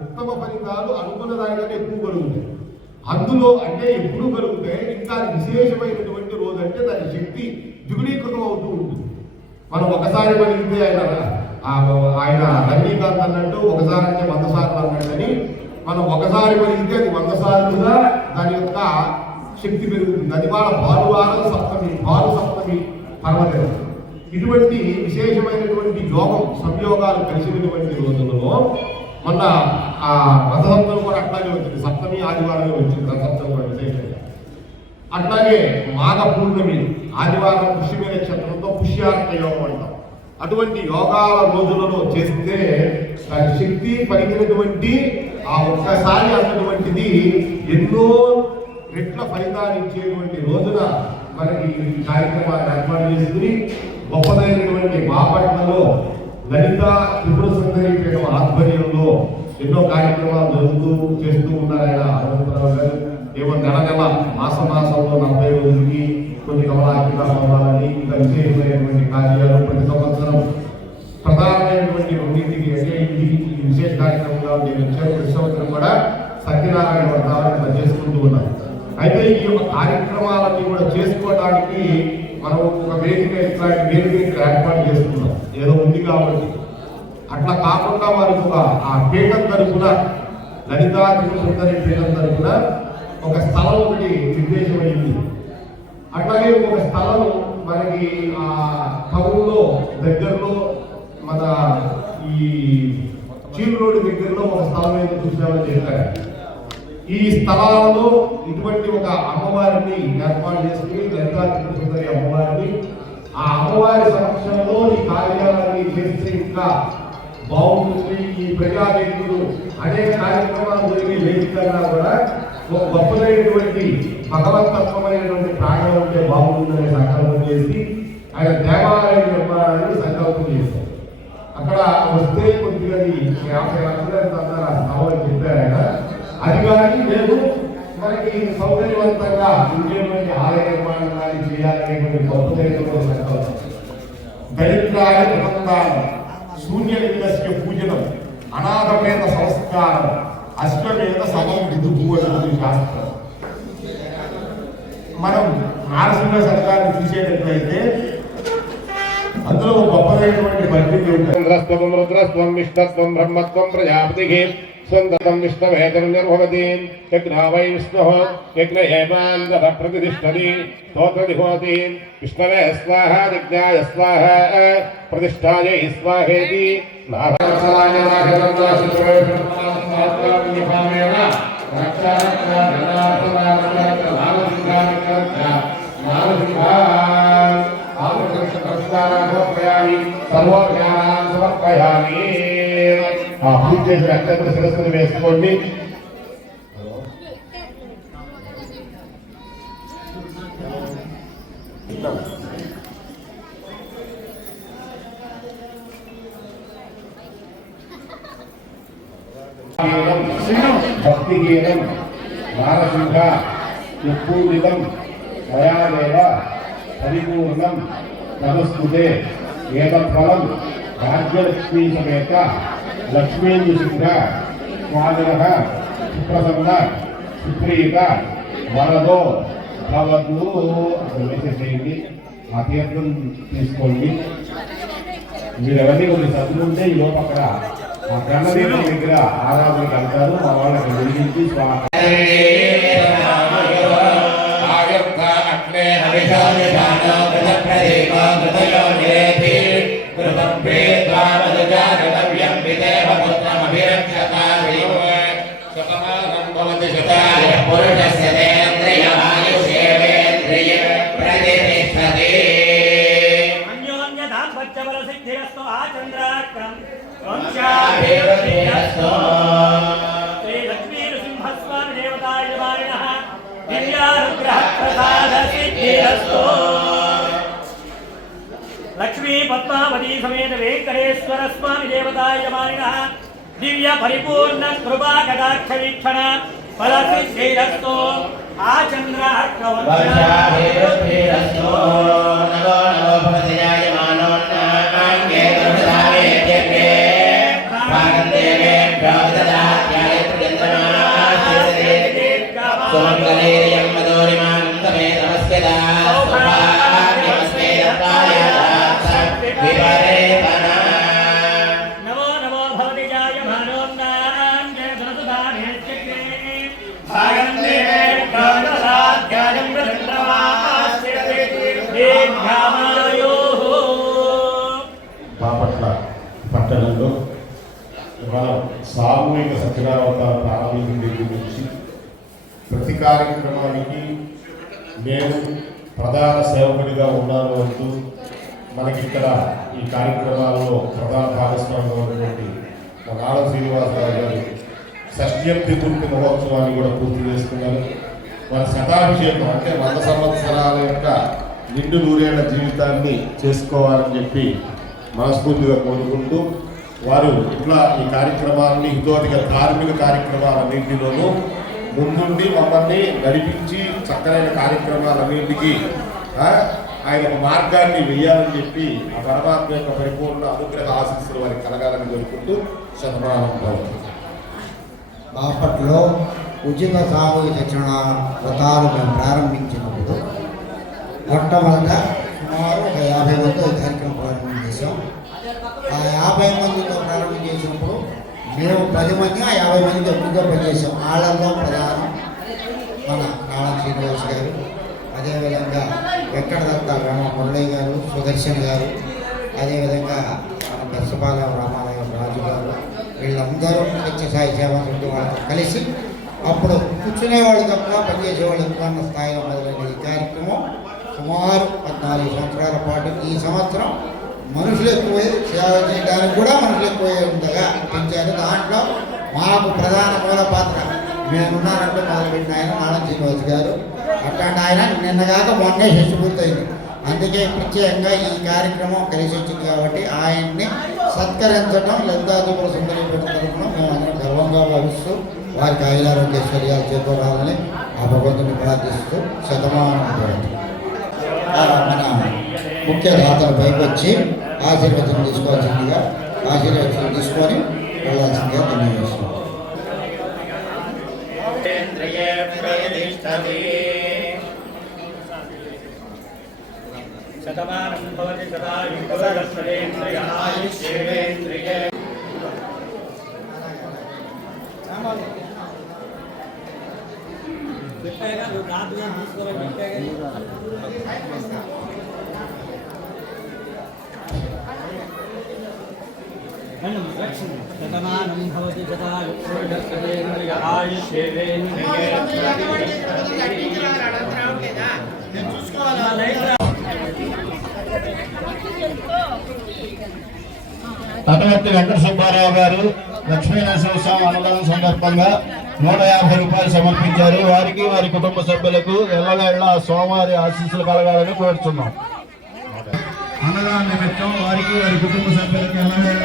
ఉత్తమ ఫలితాలు అనుకున్న దానికంటే ఎక్కువ కలుగుతాయి. అందులో అంటే ఎప్పుడు కలుగుతాయి, ఇంకా విశేషమైనటువంటి రోజు అంటే దాని శక్తి ద్విగుణీకృతం అవుతూ ఉంటుంది. మనం ఒకసారి పలిగితే ఆయన రజనీకాంత్ అన్నట్టు ఒకసారి అంటే 100 సార్లు అన్నట్టని మనం ఒకసారి పలిగితే అది 100 సార్లుగా దాని యొక్క శక్తి పెరుగుతుంది. అది వాళ్ళ భానువారం సప్తమి, భాను సప్తమి పర్వదినం. ఇటువంటి విశేషమైనటువంటి యోగం సంయోగాలు కలిసినటువంటి రోజులలో మొన్న ఆ రథసప్తమి కూడా అట్లాగే వచ్చింది. సప్తమి ఆదివారమే వచ్చింది రథసప్తమి కూడా విశేషంగా. అట్లాగే మాఘ పూర్ణమి ఆదివారం పుష్యమి నక్షత్రంతో పుష్యార్క యోగం అంటాం. అటువంటి యోగాల రోజులలో చేస్తే దాని శక్తి పలికినటువంటి ఆ ఒక్కసారి అన్నటువంటిది ఎన్నో రెట్ల ఫలితాలు ఇచ్చేటువంటి రోజున మనకి కార్యక్రమాన్ని ఏర్పాటు చేసుకుని గొప్పదైనటువంటి బాపట్లలో లలిత త్రిపుర సుందరి పీఠం ఆధ్వర్యంలో ఎన్నో కార్యక్రమాలు చేస్తూ ఉన్నారు. ఆయన అనంతరావు గారు ఏమో నెల మాసంలో 40 రోజులకి కొన్ని కమలాత్మిక హోమాలని ఇంకా విశేషమైనటువంటి కార్యాలు ప్రతి సంవత్సరం ప్రధానమైనటువంటి రెండింటికి అంటే ఇంటికి విశేష కార్యక్రమంగా వచ్చారు. ప్రతి సంవత్సరం కూడా సత్యనారాయణ వ్రతాలను చేసుకుంటూ ఉన్నారు. అయితే ఈ యొక్క కార్యక్రమాలన్నీ కూడా చేసుకోవడానికి మనం ఒక వేదిక ఇట్లాంటి వేదిక ఏర్పాటు చేసుకున్నాం. ఏదో ఉంది కాబట్టి అట్లా కాకుండా వారికి ఒక ఆ పీఠం తరపున లలితా త్రిపుర పీఠం తరపున ఒక స్థలం ఒకటి నిర్దేశమైంది. అట్లాగే ఒక స్థలం మనకి ఆ టౌన్లో దగ్గరలో మన ఈ చీల్ రోడ్డు దగ్గరలో ఒక స్థలం ఏదో చూసామని చెప్పారు. ఈ స్థలాలలో ఇటువంటి ఒక అమ్మవారిని ఏర్పాటు చేసుకుని లలితా త్రిపుర అమ్మవారిని ఆ అమ్మవారి సమక్షంలో ఈ కార్యాలయాన్ని చేస్తే ఇంకా బాగుంటుంది. ఈ ప్రజావేదికలు అనేక కార్యక్రమాలు జరిగే వేదికగా కూడా ఒక గొప్పదైనటువంటి భగవతత్వమైనటువంటి ప్రాణం ఉంటే బాగుంటుందనే సంకల్పం చేసి ఆయన దేవాలయం నిర్మాణాన్ని సంకల్పం చేశారు. అక్కడ వస్తే కొద్దిగా 50 లక్షలు అన్నారు ఆ స్థావరం చెప్పారు ఆయన. అది కానీ లేదు మనకి సౌకర్యవంతంగా ఇంకేటువంటి ఆలయ నిర్మాణం కానీ చేయాలనేటువంటి గొప్పదైనటువంటి సంకల్పం. దరిద్రాయ ప్రబంధానం, శూన్యలింగస్య పూజనం, అనాథమేత సంస్కారం, అశ్వమేత సమం విదుపు అనేది శాస్త్రం. మనం నారసింహ శతకాన్ని చూసేటట్లయితే అందులో గొప్పదైనటువంటి భక్తి ఇంద్రస్త్వం రుద్రస్త్వం విష్ణుత్వం బ్రహ్మత్వం ప్రజాపతికి స్వందతం విష్ణవేదం నిర్భవతి యజ్ఞ వై విష్ణుః యజ్ఞ ఏమాంగత ప్రతిష్ఠతి స్తోత్రదిహోతి విష్ణవే స్వాహ యజ్ఞాయ స్వాహ ప్రతిష్ఠాయై స్వాహేతి నారాయణాయ సమర్పయామి. ఆ పూజ చేసిన అక్షంతర శిరస్సును వేసుకోండి. భక్తి గీతం నారసింహ ఉత్పూజితం మయాదేవ పరిపూర్ణం నమస్తుతే ఏతత్ఫలం రాజ్యలక్ష్మీ సమేత లక్ష్మీనృసింహ స్వామినః సుప్రసన్న సుప్రీత వరదో భవతు. వేసేసేయండి. ఆ తీర్థం తీసుకోండి. మీరు ఎవరిని కొన్ని సత్తులుంటే ఈ లోపు అక్కడ ఆ గణదేవుని దగ్గర ఆరాధనకి వెళ్తారు. మా వాళ్ళకి వెలిగించి లక్ష్మీ పద్మావతి సమేత వెంకటేశ్వర స్వామి దేవతాయమానినః దివ్య పరిపూర్ణ కృపా కటాక్ష వీక్షణ ఫలసిద్ధిరస్తు ఆచంద్ర అర్కవంశ బాపట్ల పట్టణంలో మనం సామూహిక సత్యనారాయణ ప్రారంభించిన దగ్గర నుంచి ప్రతి కార్యక్రమానికి నేను ప్రధాన సేవకుడిగా ఉన్నాను అంటూ మనకిక్కడ ఈ కార్యక్రమాల్లో ప్రధాన భాగస్వామిగా ఉన్నటువంటి మన ఆడ శ్రీనివాసరావు గారు షష్ఠ్యబ్ది పూర్తి మహోత్సవాన్ని కూడా పూర్తి చేసుకున్నారు. మన శతాభిషేకం అంటే 100 సంవత్సరాల యొక్క నిండు నూరేళ్ల జీవితాన్ని చేసుకోవాలని చెప్పి మనస్ఫూర్తిగా కోరుకుంటూ వారు ఇట్లా ఈ కార్యక్రమాలని హితోధిక ధార్మిక కార్యక్రమాలన్నింటిలోనూ ముందుండి మమ్మల్ని నడిపించి చక్కనైన కార్యక్రమాలన్నింటికి ఆయన ఒక మార్గాన్ని వెయ్యాలని చెప్పి ఆ పరమాత్మ యొక్క పరిపూర్ణ అనుగ్రహ ఆశీస్సులు వారికి కలగాలని కోరుకుంటూ శతమానం. బాపట్లో ఉచిత సామూహిక శిక్షణ వ్రతాలు మేము ప్రారంభించినప్పుడు మొట్టమొదట సుమారు ఒక 50 మందితో ఈ కార్యక్రమం ప్రారంభం చేసాం. ఆ 50 మందితో ప్రారంభం చేసినప్పుడు మేము 10 మంది ఆ 50 మందితో ఎక్కువగా పనిచేసాం. వాళ్ళల్లో ప్రధానం మన నాళం శ్రీనివాస్ గారు, అదేవిధంగా వెంకటదత్త రామ మురళి గారు, సుదర్శన్ గారు, అదేవిధంగా మన దర్శపాలెం రామాలయం రాజు గారు, వీళ్ళందరూ నిత్యసాయి సేవా సమితి వాళ్ళతో కలిసి అప్పుడు కూర్చునేవాళ్ళు తప్ప పనిచేసేవాళ్ళు ఎక్కువ అన్న స్థాయిలో మొదలైన ఈ కార్యక్రమం సుమారు 14 సంవత్సరాల పాటు. ఈ సంవత్సరం మనుషులు ఎక్కువై సేవ చేయడానికి కూడా మనుషులు ఎక్కువై ఉండగా పెంచారు. దాంట్లో మాకు ప్రధాన మూల పాత్ర మేమున్నారంటే మొదలుపెట్టిన ఆయన నారాయణ శ్రీనివాస్ గారు. అట్లాంటి ఆయన నిన్నగాక మొన్నే షష్టి పూర్తయింది. అందుకే ప్రత్యేకంగా ఈ కార్యక్రమం కలిసి వచ్చింది కాబట్టి ఆయన్ని సత్కరించడం లలితాదిపుర సుందరి తరఫున మేము అందరం గర్వంగా భావిస్తూ వారికి ఆయురారోగ్యశ్వర్యాలు చేకూరాలని ఆ భగవంతుని ప్రార్థిస్తూ శతమానం మన ముఖ్య దాతలు పైకి వచ్చి ఆశీర్వచనం తీసుకోవాల్సిందిగా ఆశీర్వచనం తీసుకొని వెళ్ళాల్సిందిగా తెలియజేస్తున్నాం. శతమానం భవతి శతాయుః పురుషస్యేంద్రియ ఆయుష్యేంద్రియే. శతమానం భవతి శతాయుః పురుషస్యేంద్రియ ఆయుష్యేంద్రియే. తటవర్తి వెంకట సుబ్బారావు గారు లక్ష్మీనరసింహస్వామి అన్నదానం సందర్భంగా 150 రూపాయలు సమర్పించారు. వారికి వారి కుటుంబ సభ్యులకు ఎల్లవేళ సోమవారి ఆశీస్సులు కలగాలని కోరుతున్నాం. అన్నదాన నిమిత్తం వారికి వారి కుటుంబ సభ్యులకు ఎల్లవేళ